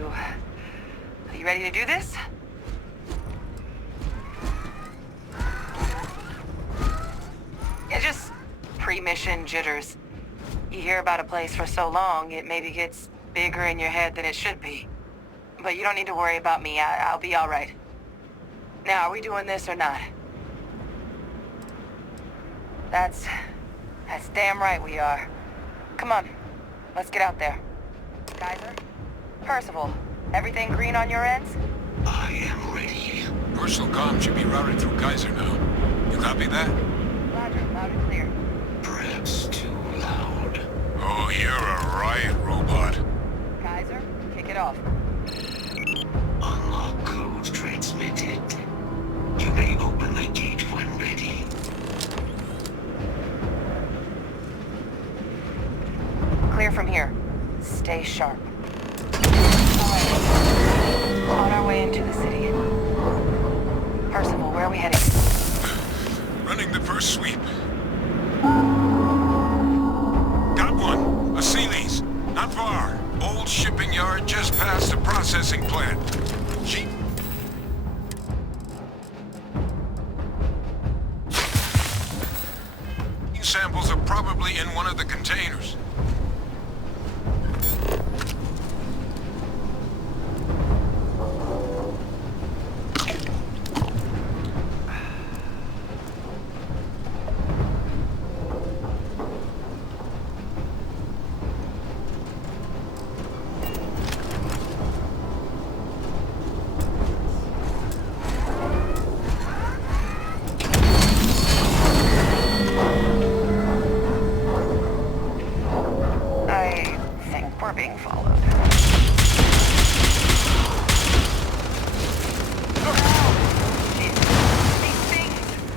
you ready to do this? Yeah, just pre-mission jitters. You hear about a place for so long, it maybe gets bigger in your head than it should be. But you don't need to worry about me. I'll be all right. Now, are we doing this or not? That's damn right we are. Come on, let's get out there. Kaiser? Percival, everything green on your ends? I am ready. Personal comm should be routed through Kaiser now. You copy that? Roger, loud and clear. Perhaps too loud. Oh, you're a riot robot. Kaiser, kick it off. Unlock code transmitted. You may open the gate when ready. Clear from here. Stay sharp. On our way into the city. Percival, where are we heading? Running the first sweep. Got one. A Sealy's. Not far. Old shipping yard just past the processing plant. Jeep. Samples are probably in one of the containers. Being followed. These things,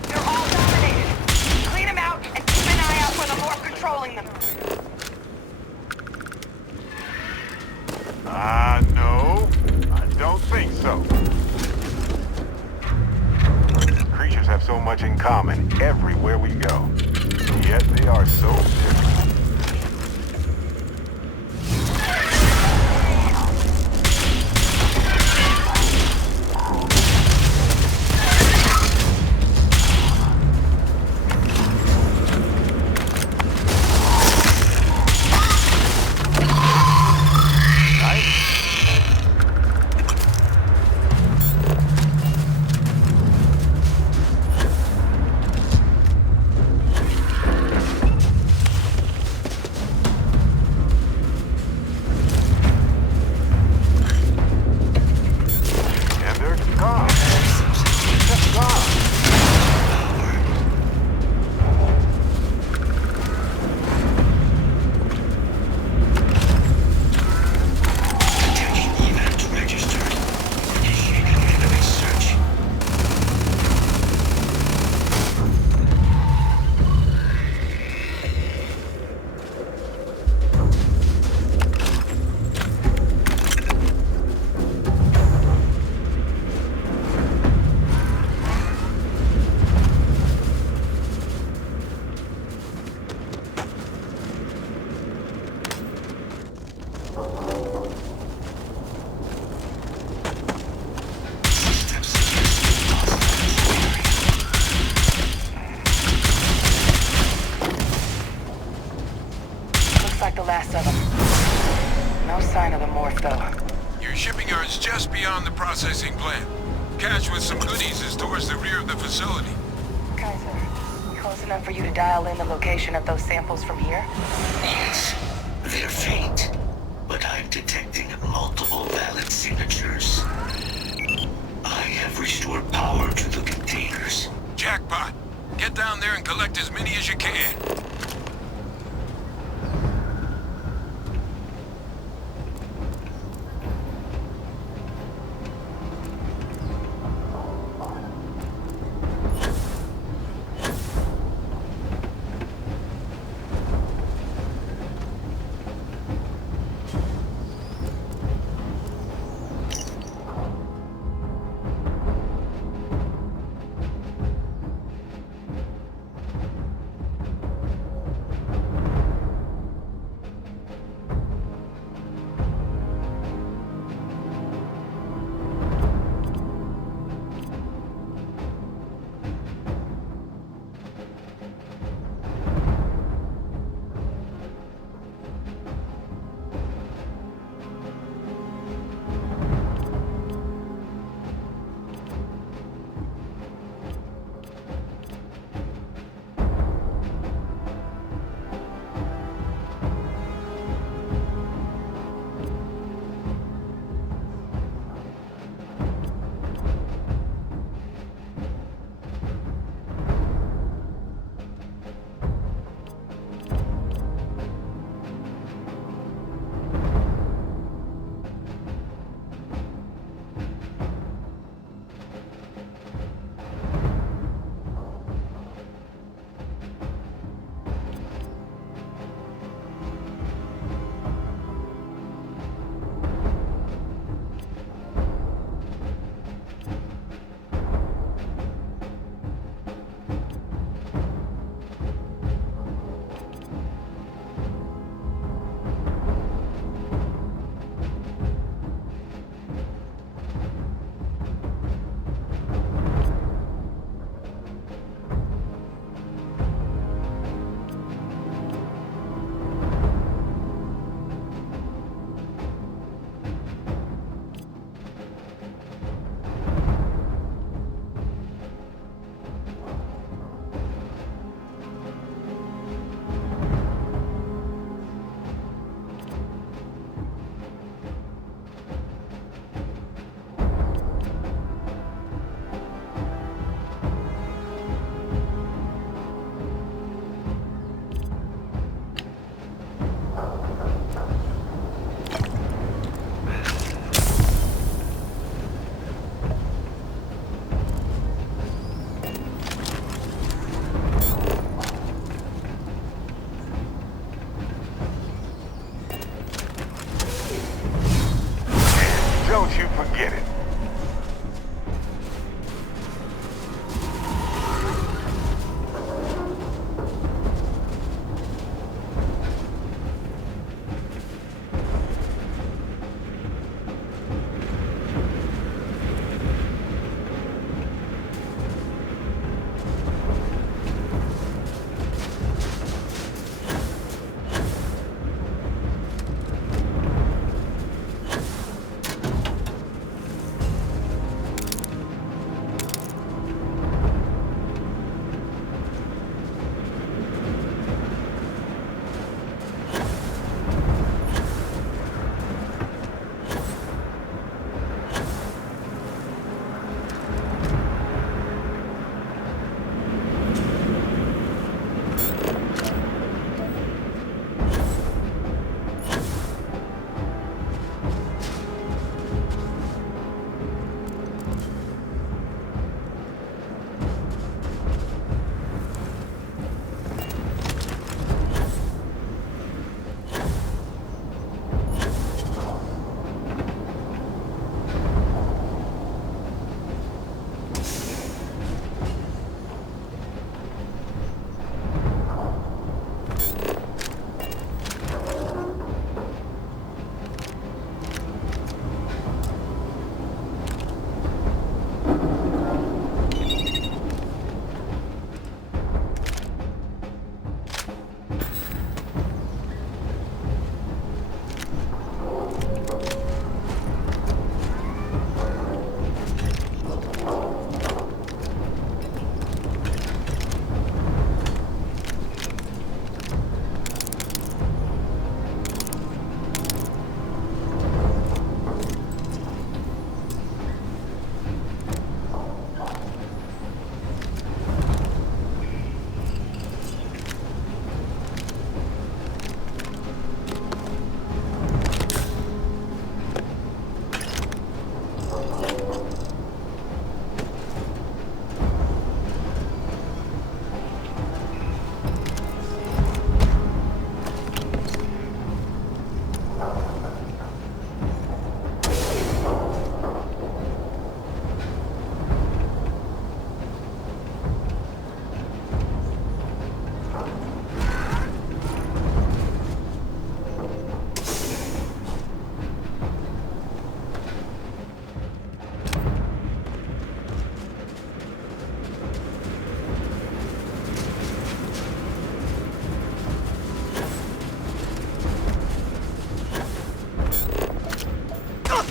they're all dominated. Clean them out and keep an eye out for the more controlling them. No, I don't think so. Creatures have so much in common everywhere we go, yet they are so different. Looks like the last of them. No sign of the morph, though. Your shipping yard's just beyond the processing plant. Cache with some goodies is towards the rear of the facility. Kaiser, close enough for you to dial in the location of those samples from here? Yes, they're faint, but I'm detecting multiple valid signatures. I have restored power to the containers. Jackpot! Get down there and collect as many as you can. Don't you forget it.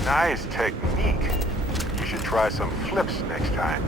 Nice technique. You should try some flips next time.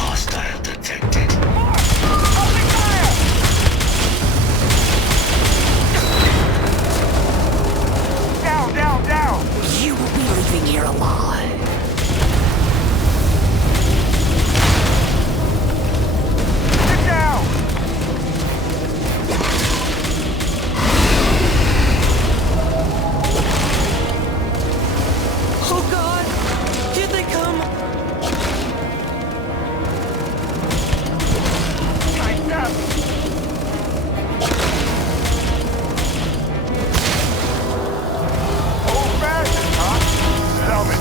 Hostile detected. Down, down, down! You will be leaving here alive. Get down! Oh God! Here they come! Tighten up! Old-fashioned, huh? Love it.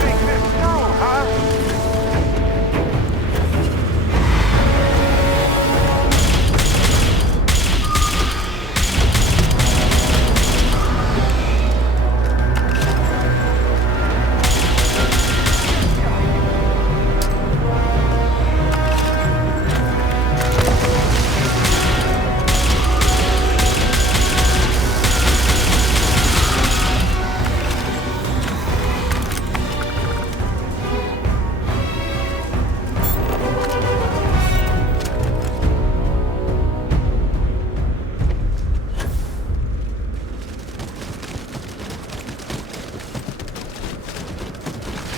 Think this through, huh?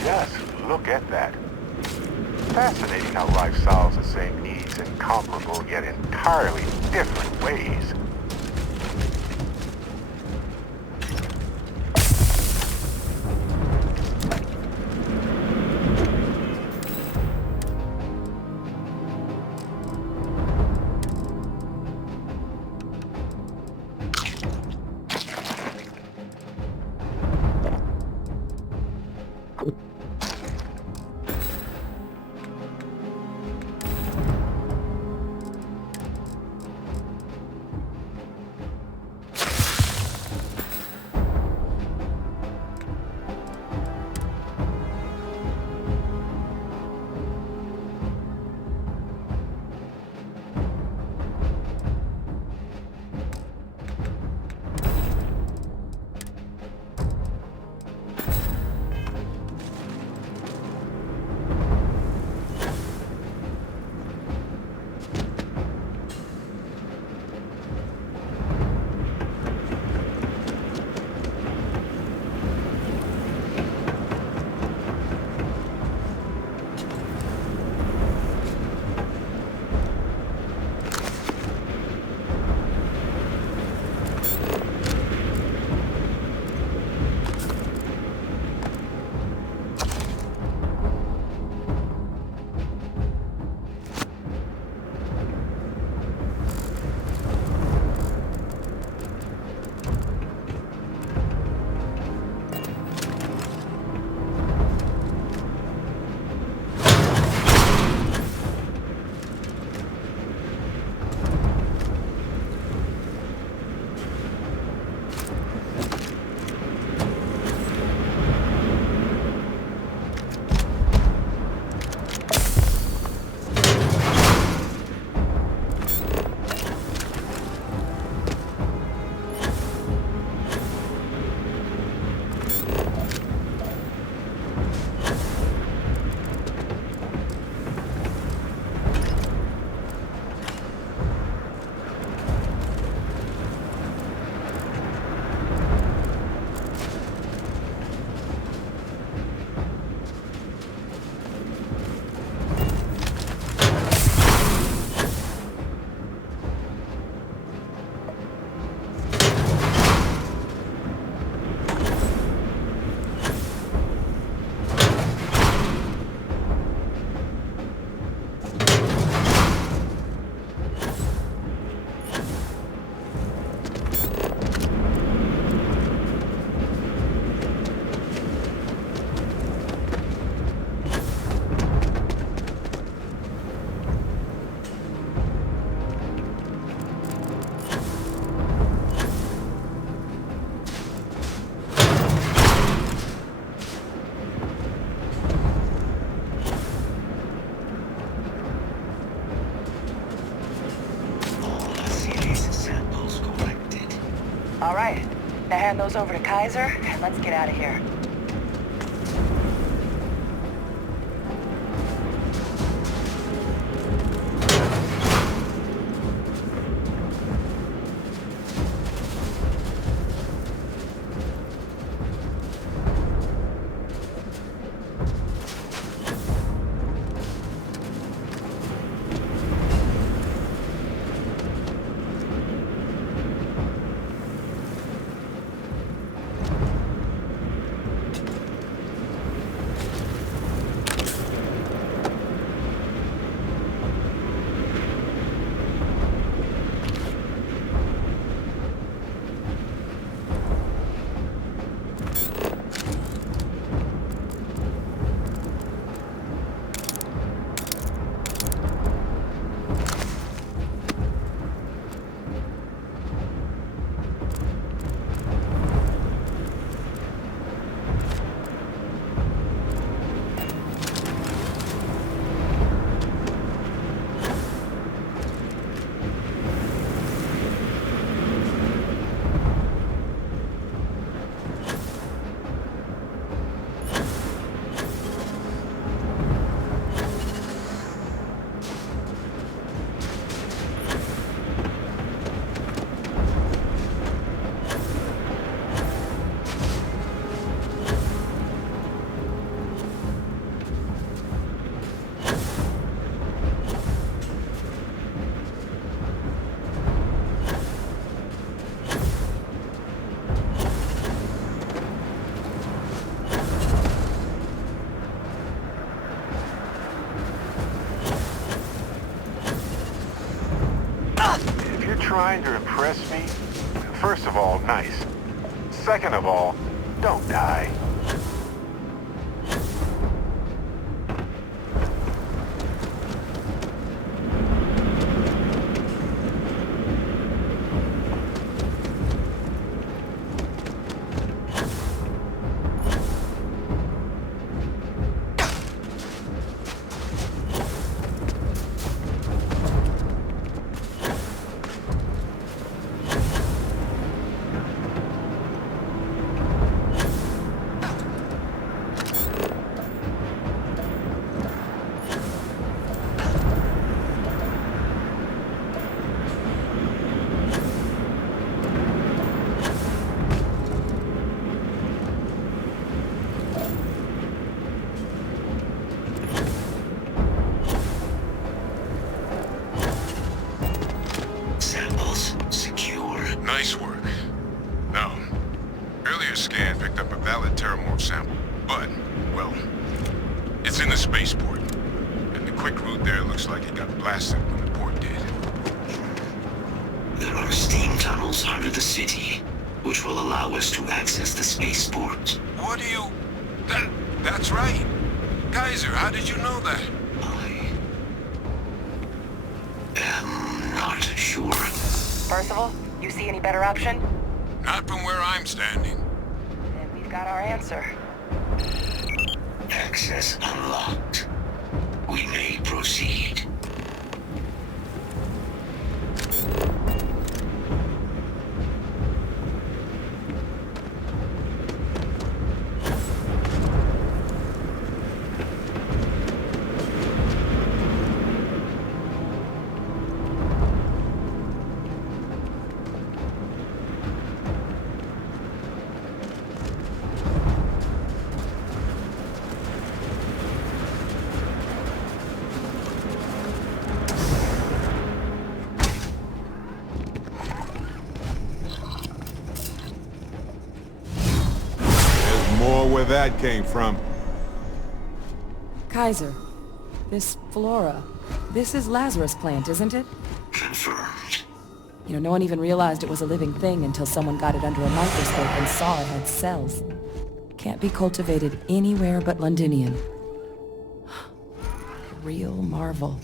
Just look at that. Fascinating how life solves the same needs in comparable yet entirely different ways. All right. Now hand those over to Kaiser, and let's get out of here. Trying to impress me? First of all, nice. Second of all, don't die. Nice work. Now, earlier scan picked up a valid Terramorph sample, but, well, it's in the spaceport. And the quick route there looks like it got blasted when the port did. There are steam tunnels under the city, which will allow us to access the spaceport. What do you... That's right. Kaiser, how did you know that? I'm not sure. Percival, you see any better option? Not from where I'm standing. Then we've got our answer. Access unlocked. We may proceed. Where that came from. Kaiser, this flora, this is Lazarus plant, isn't it? Confirmed. You know, no one even realized it was a living thing until someone got it under a microscope and saw it had cells. Can't be cultivated anywhere but Londinium. A real marvel.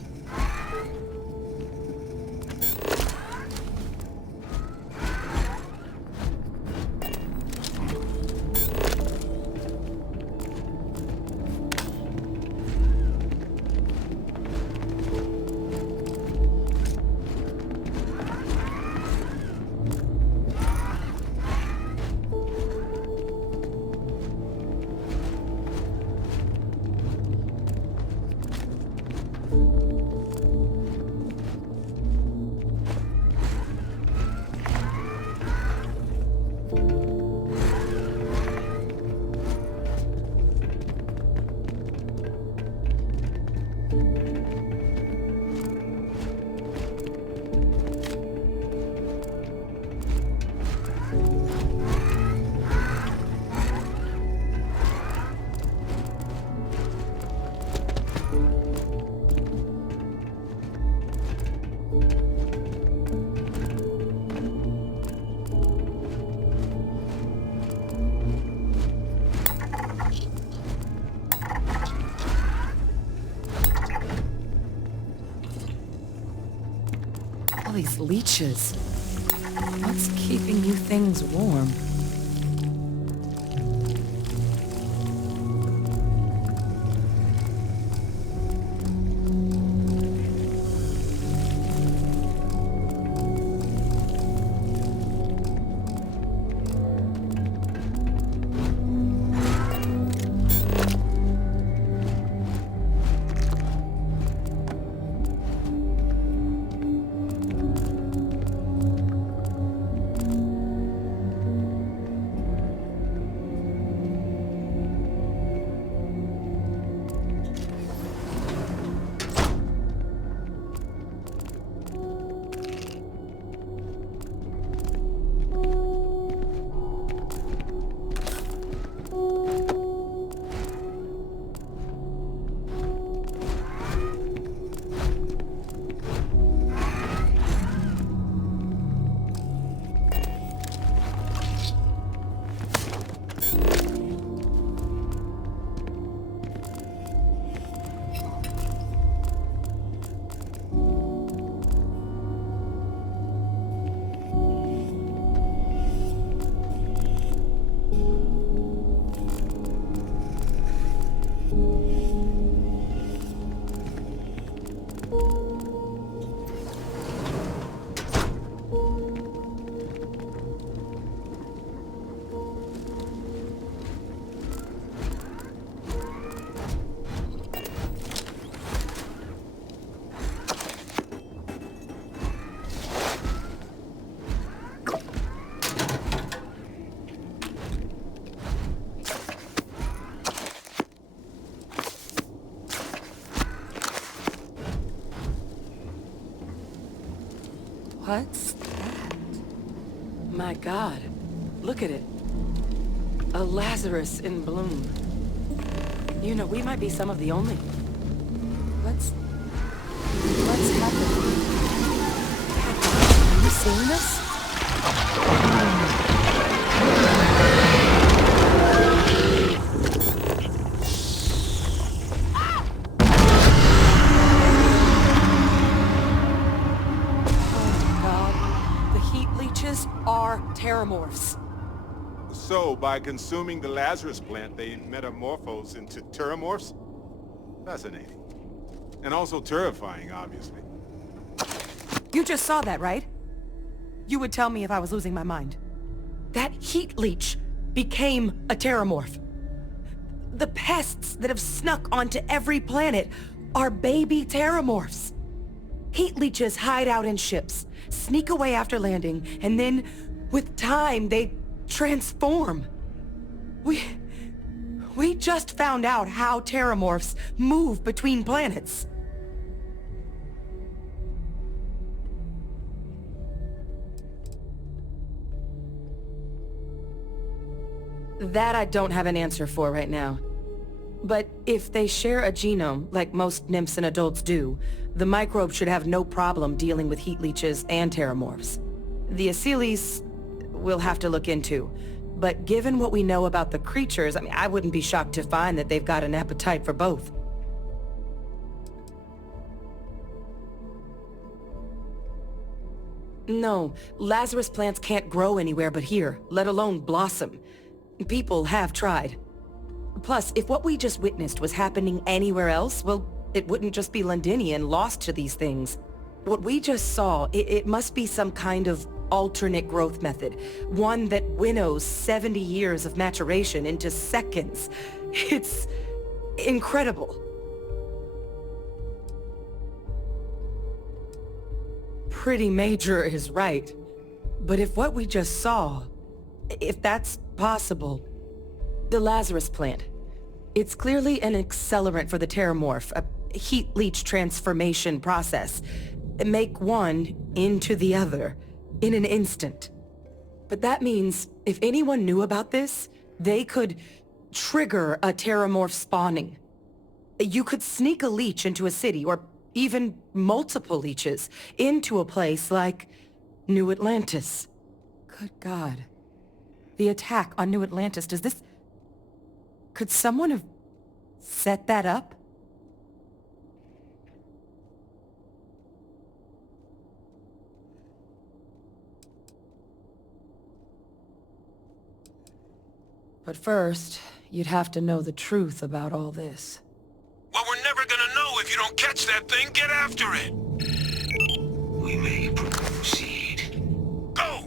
These leeches. What's keeping you things warm? What's that? My God, look at it. A Lazarus in bloom. You know, we might be some of the only... What's happening? Are you seeing this? Are terramorphs. So, by consuming the Lazarus plant, they metamorphose into terramorphs? Fascinating. And also terrifying, obviously. You just saw that, right? You would tell me if I was losing my mind. That heat leech became a terramorph. The pests that have snuck onto every planet are baby terramorphs. Heat leeches hide out in ships, sneak away after landing, and then, with time, they transform. We just found out how terramorphs move between planets. That I don't have an answer for right now. But if they share a genome, like most nymphs and adults do, the microbe should have no problem dealing with heat leeches and terramorphs. The Asylees, we'll have to look into. But given what we know about the creatures, I wouldn't be shocked to find that they've got an appetite for both. No, Lazarus plants can't grow anywhere but here, let alone blossom. People have tried. Plus, if what we just witnessed was happening anywhere else, well, it wouldn't just be Londinian lost to these things. What we just saw, it must be some kind of alternate growth method. One that winnows 70 years of maturation into seconds. It's incredible. Pretty major is right. But if what we just saw, if that's possible, the Lazarus plant, it's clearly an accelerant for the terramorph, a heat leech transformation process. Make one into the other in an instant. But that means if anyone knew about this, they could trigger a terramorph spawning. You could sneak a leech into a city, or even multiple leeches, into a place like New Atlantis. Good God. The attack on New Atlantis, does this... Could someone have set that up? But first, you'd have to know the truth about all this. Well, we're never gonna know if you don't catch that thing. Get after it! We may proceed. Go!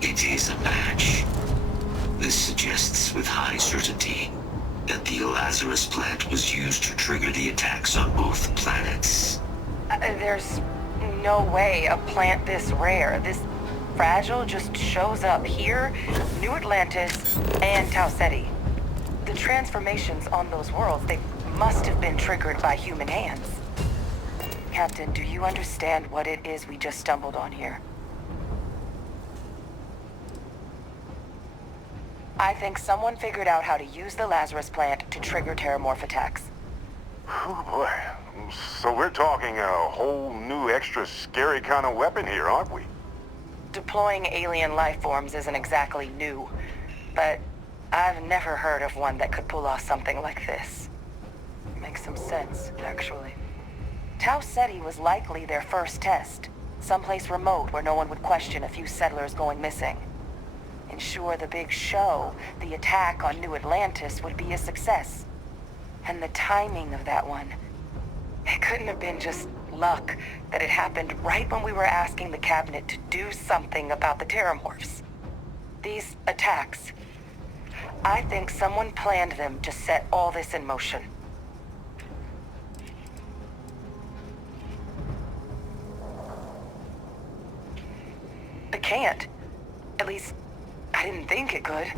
It is a match. This suggests with high certainty that the Lazarus plant was used to trigger the attacks on both planets. There's no way a plant this rare, this fragile, just shows up here, New Atlantis, and Tau Ceti. The transformations on those worlds, they must have been triggered by human hands. Captain, do you understand what it is we just stumbled on here? I think someone figured out how to use the Lazarus plant to trigger terramorph attacks. Oh boy. So we're talking a whole new extra scary kind of weapon here, aren't we? Deploying alien life forms isn't exactly new, but I've never heard of one that could pull off something like this. Makes some sense, actually. Tau Ceti was likely their first test, someplace remote where no one would question a few settlers going missing. Ensure the big show, the attack on New Atlantis, would be a success. And the timing of that one, it couldn't have been just luck that it happened right when we were asking the cabinet to do something about the terramorphs. These attacks, I think someone planned them to set all this in motion. It can't. At least, I didn't think it could.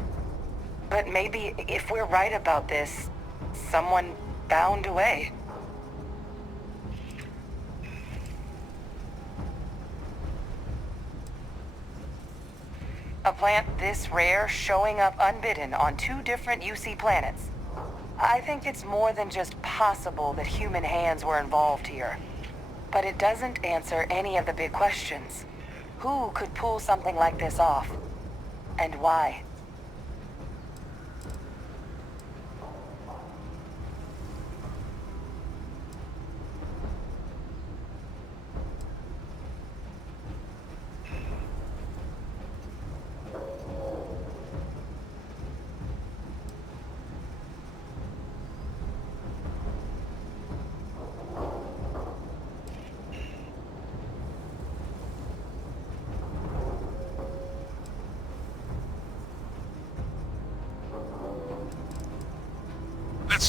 But maybe if we're right about this, someone found a way. A plant this rare showing up unbidden on 2 different UC planets. I think it's more than just possible that human hands were involved here. But it doesn't answer any of the big questions. Who could pull something like this off? And why?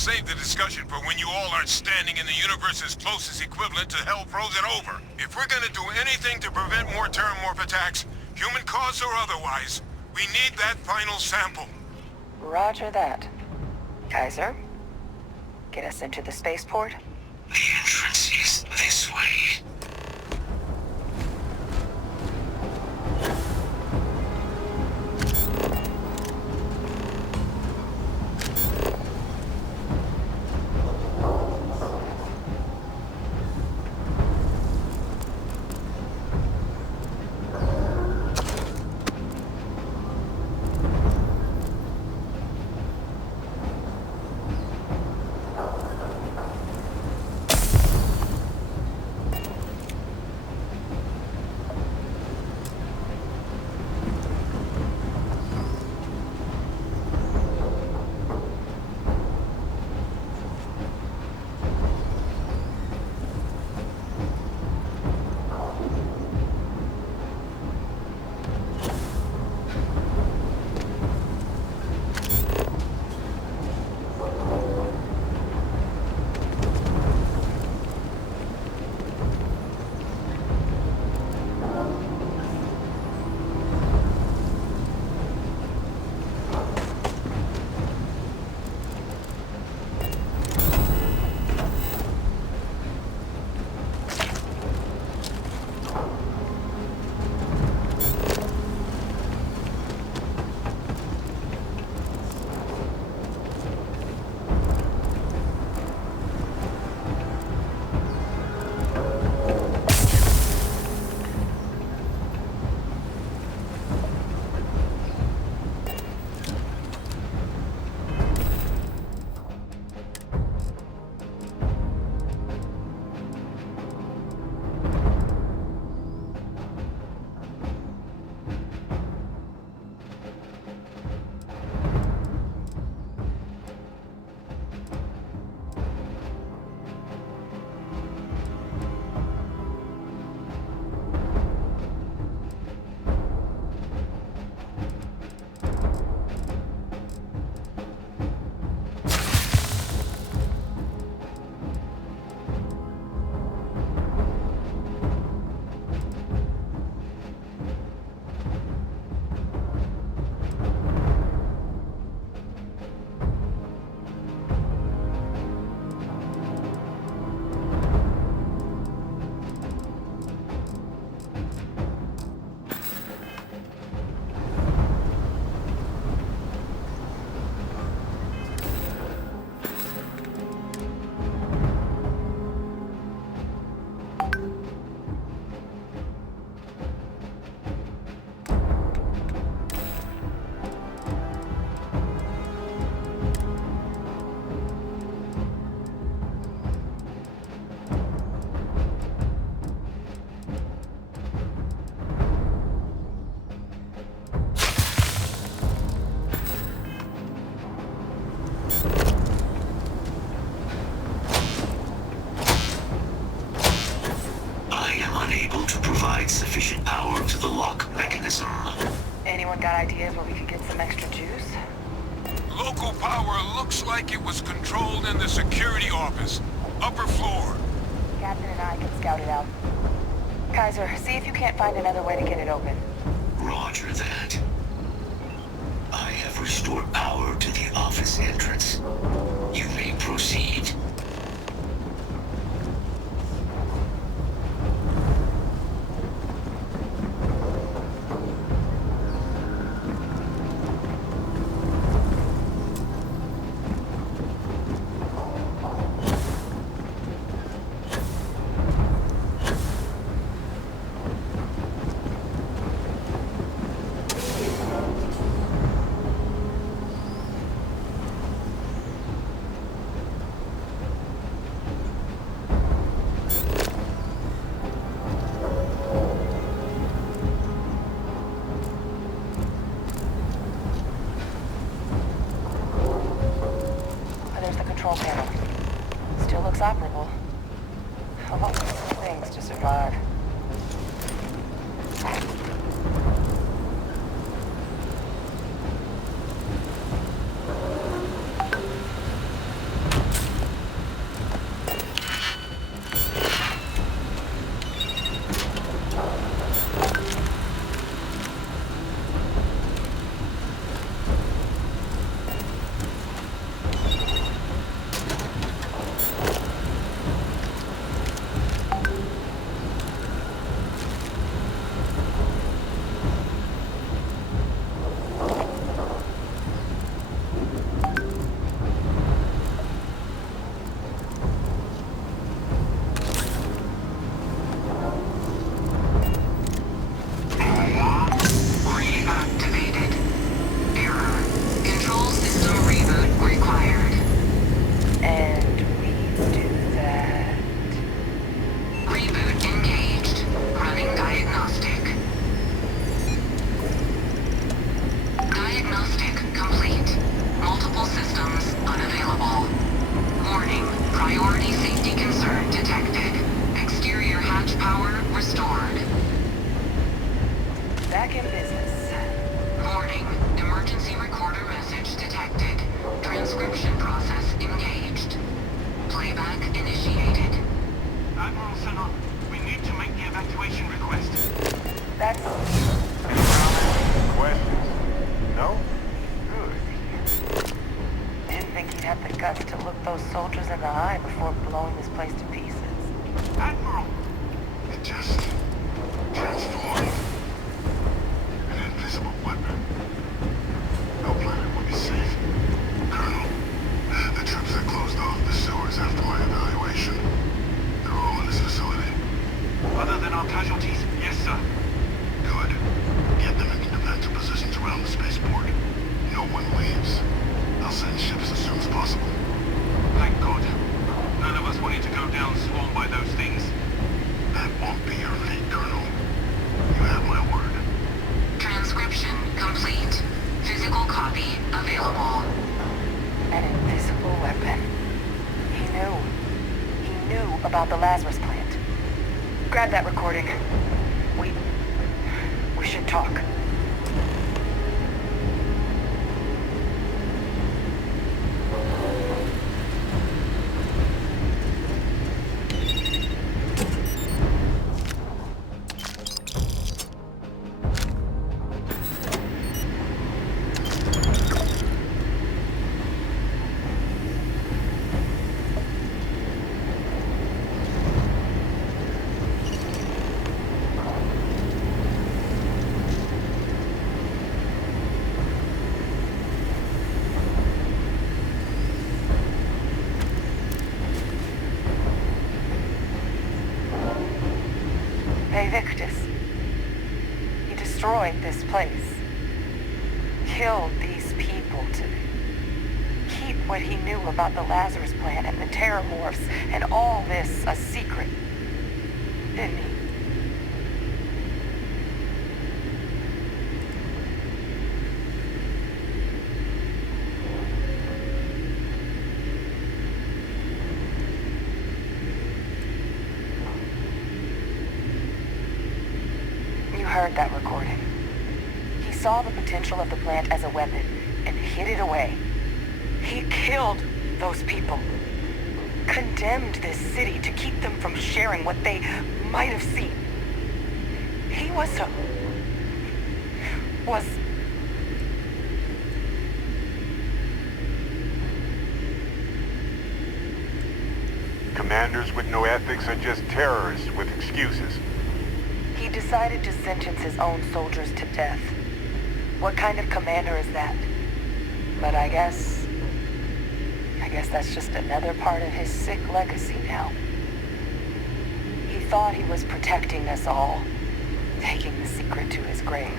save the discussion for when you all aren't standing in the universe's closest equivalent to hell frozen over. If we're gonna do anything to prevent more Terramorph attacks, human cause or otherwise, we need that final sample. Roger that. Kaiser, get us into the spaceport? The entrance is this way. Sufficient power to the lock mechanism. Anyone got ideas where we could get some extra juice? Local power looks like it was controlled in the security office. Upper floor. Captain and I can scout it out. Kaiser, see if you can't find another way to get it open. Roger that. I have restored power to the office entrance. You may proceed. Control panel. Still looks operable. A lot of things to survive. before blowing this place to pieces. Admiral! It just transformed. An invisible weapon. No planet will be safe. Colonel, the troops that closed off the sewers after my evaluation, they're all in this facility. Other than our casualties? Yes, sir. Good. Get them into defensive positions around the spaceport. No one leaves. I'll send ships as soon as possible. Thank God. None of us wanted to go down swarmed by those things. That won't be your fate, Colonel. You have my word. Transcription complete. Physical copy available. An invisible weapon. He knew. He knew about the Lazarus plant. Grab that recording. We should talk. Victus. He destroyed this place. Killed these people to keep what he knew about the Lazarus plant and the Terramorphs and all this a secret. Didn't he? Heard that recording. He saw the potential of the plant as a weapon and hid it away. He killed those people. Condemned this city to keep them from sharing what they might have seen. He was Commanders with no ethics are just terrorists with excuses. He decided to sentence his own soldiers to death. What kind of commander is that? But I guess that's just another part of his sick legacy now. He thought he was protecting us all, taking the secret to his grave.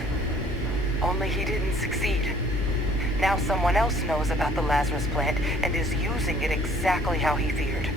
Only he didn't succeed. Now someone else knows about the Lazarus plant and is using it exactly how he feared.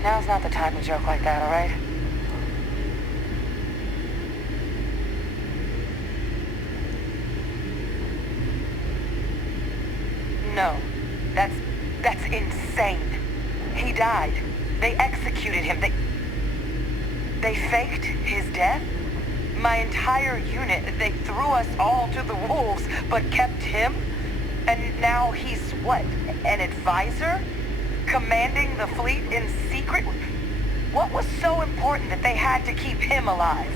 Now's not the time to joke like that, all right? No. That's insane. He died. They executed him. They faked his death? My entire unit, they threw us all to the wolves, but kept him? And now he's what? An advisor? Commanding the fleet in secret? What was so important that they had to keep him alive?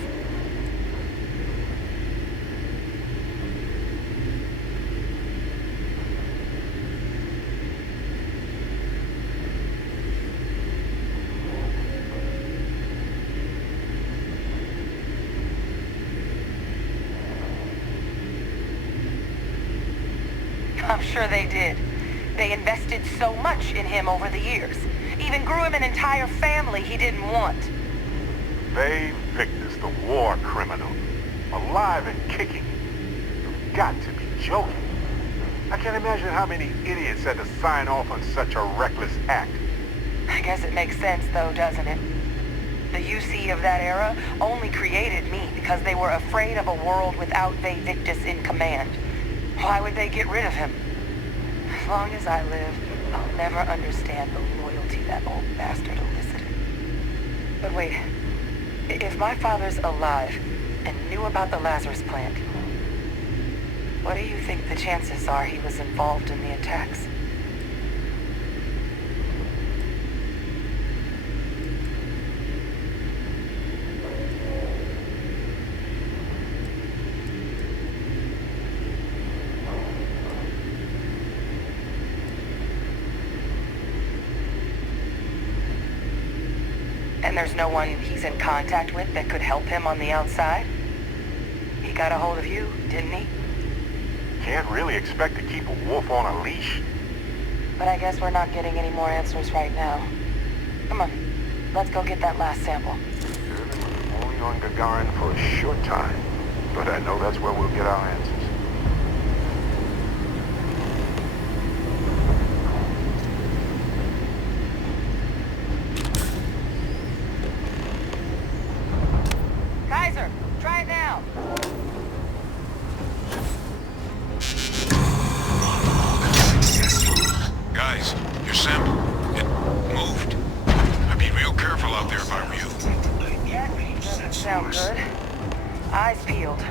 I'm sure they did. They invested so much in him over the years. Even grew him an entire family he didn't want. They Victus, the war criminal. Alive and kicking. You've got to be joking. I can't imagine how many idiots had to sign off on such a reckless act. I guess it makes sense though, doesn't it? The UC of that era only created me because they were afraid of a world without Ve Victus in command. Why would they get rid of him? As long as I live, I'll never understand the loyalty that old bastard elicited. But wait, if my father's alive and knew about the Lazarus plant, what do you think the chances are he was involved in the attacks? And there's no one he's in contact with that could help him on the outside? He got a hold of you, didn't he? Can't really expect to keep a wolf on a leash. But I guess we're not getting any more answers right now. Come on, let's go get that last sample. Only on Gagarin for a short time, but I know that's where we'll get our answers. Kaiser, try it now. Guys, your sample, it moved. I'd be real careful out there if I were you. Doesn't sound good. Eyes peeled.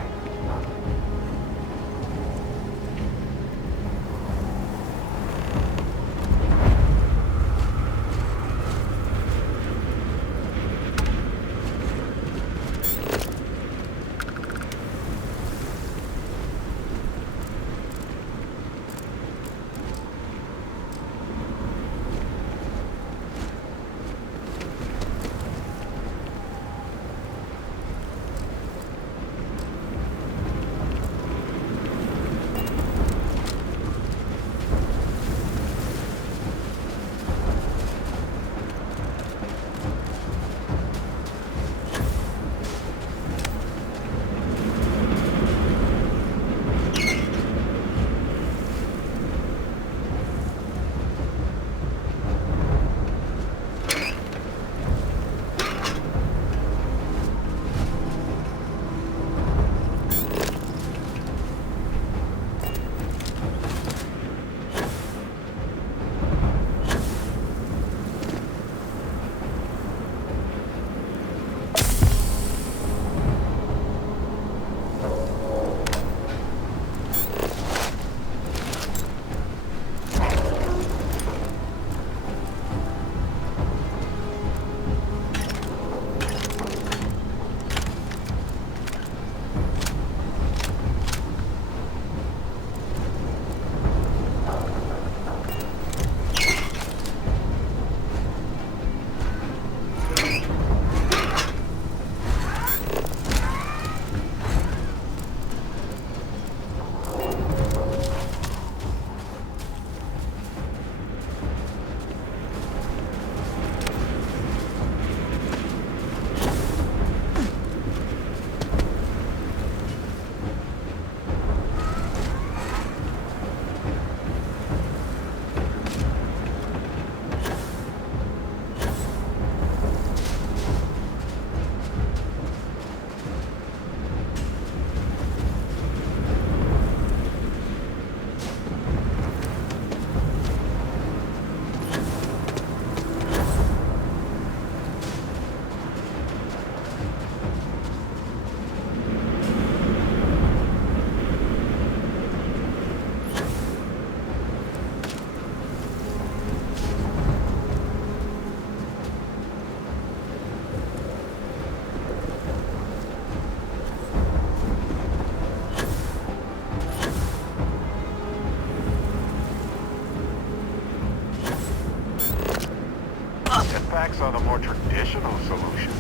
Jetpacks are the more traditional solution.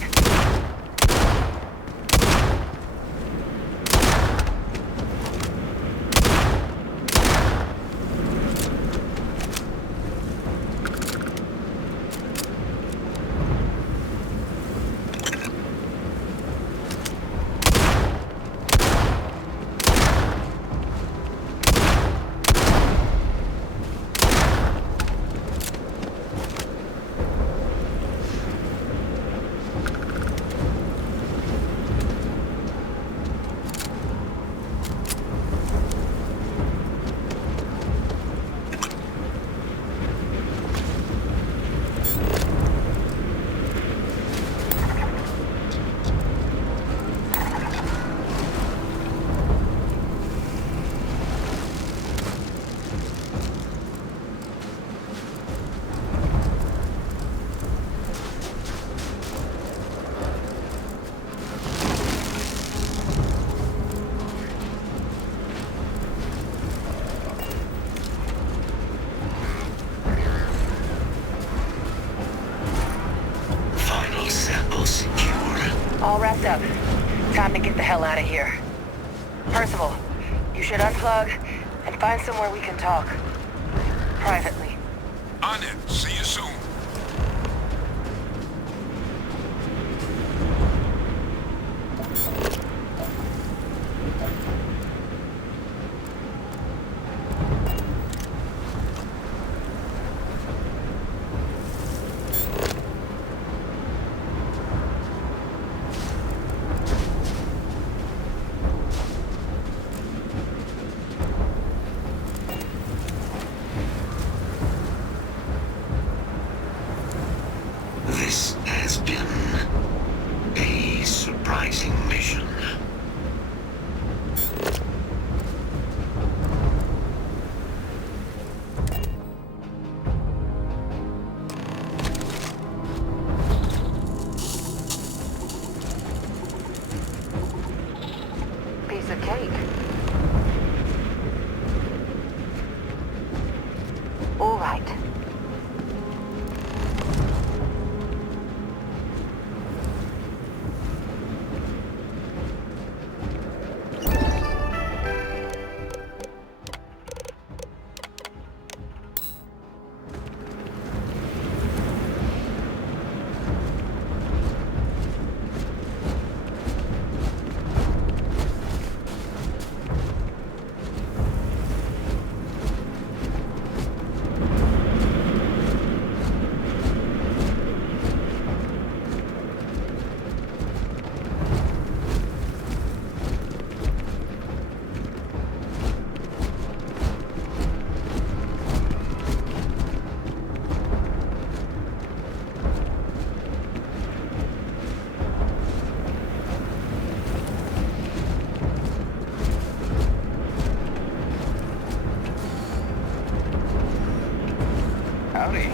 back. All wrapped up. Time to get the hell out of here. Percival, you should unplug and find somewhere we can talk. Privately. On it. See you soon. This has been a surprising mission. Piece of cake. All right. Howdy.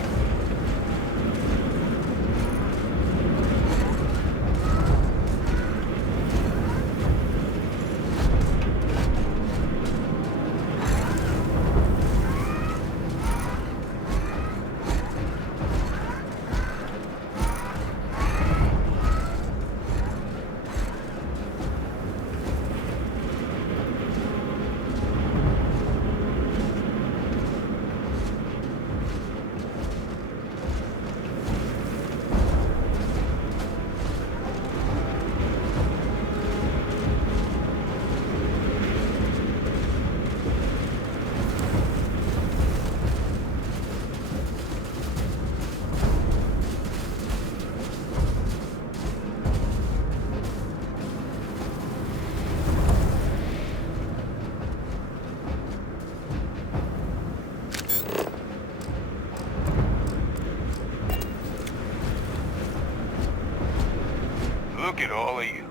Look at all of you.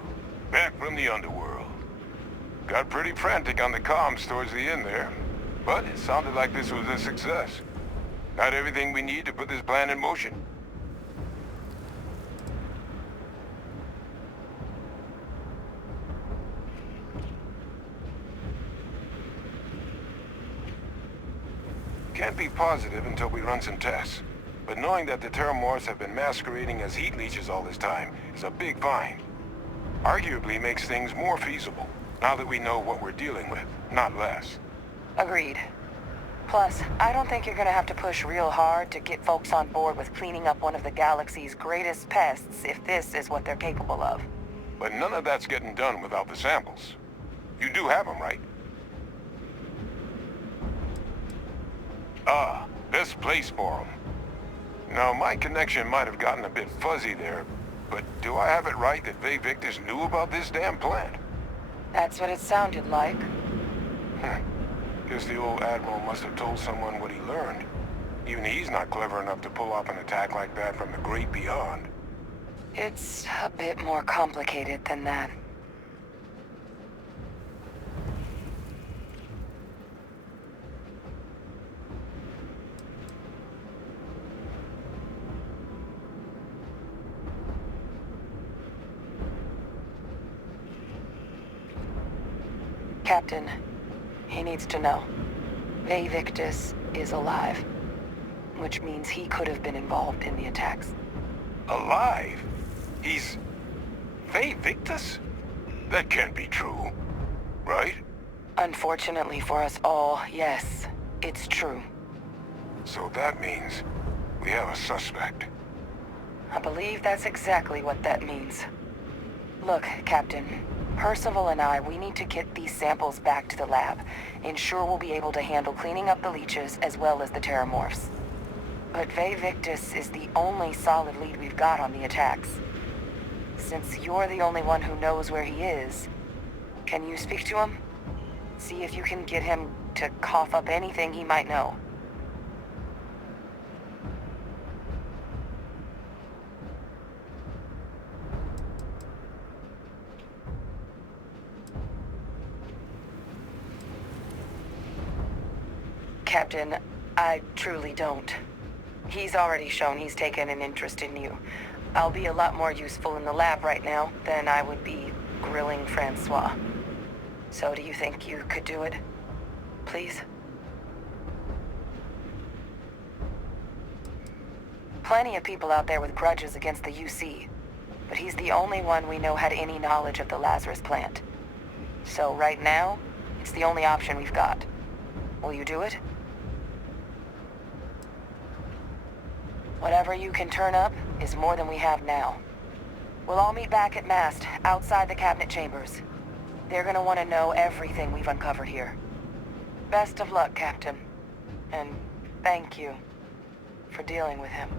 Back from the underworld. Got pretty frantic on the comms towards the end there. But it sounded like this was a success. Got everything we need to put this plan in motion. Can't be positive until we run some tests. But knowing that the Terramorphs have been masquerading as heat leeches all this time is a big find. Arguably makes things more feasible, now that we know what we're dealing with, not less. Agreed. Plus, I don't think you're gonna have to push real hard to get folks on board with cleaning up one of the galaxy's greatest pests if this is what they're capable of. But none of that's getting done without the samples. You do have them, right? Ah, this place for them. Now, my connection might have gotten a bit fuzzy there, but do I have it right that Vae Victus knew about this damn plant? That's what it sounded like. Guess the old Admiral must have told someone what he learned. Even he's not clever enough to pull off an attack like that from the great beyond. It's a bit more complicated than that. Captain, he needs to know. Vae Victus is alive, which means he could have been involved in the attacks. Alive? He's... Vae Victus? That can't be true, right? Unfortunately for us all, yes, it's true. So that means we have a suspect. I believe that's exactly what that means. Look, Captain, Percival and we need to get these samples back to the lab. Ensure we'll be able to handle cleaning up the leeches as well as the Terramorphs. But Vae Victus is the only solid lead we've got on the attacks. Since you're the only one who knows where he is, can you speak to him? See if you can get him to cough up anything he might know. Captain, I truly don't. He's already shown he's taken an interest in you. I'll be a lot more useful in the lab right now than I would be grilling Francois. So do you think you could do it? Please? Plenty of people out there with grudges against the UC, but he's the only one we know had any knowledge of the Lazarus plant. So right now, it's the only option we've got. Will you do it? Whatever you can turn up is more than we have now. We'll all meet back at Mast, outside the cabinet chambers. They're gonna want to know everything we've uncovered here. Best of luck, Captain. And thank you for dealing with him.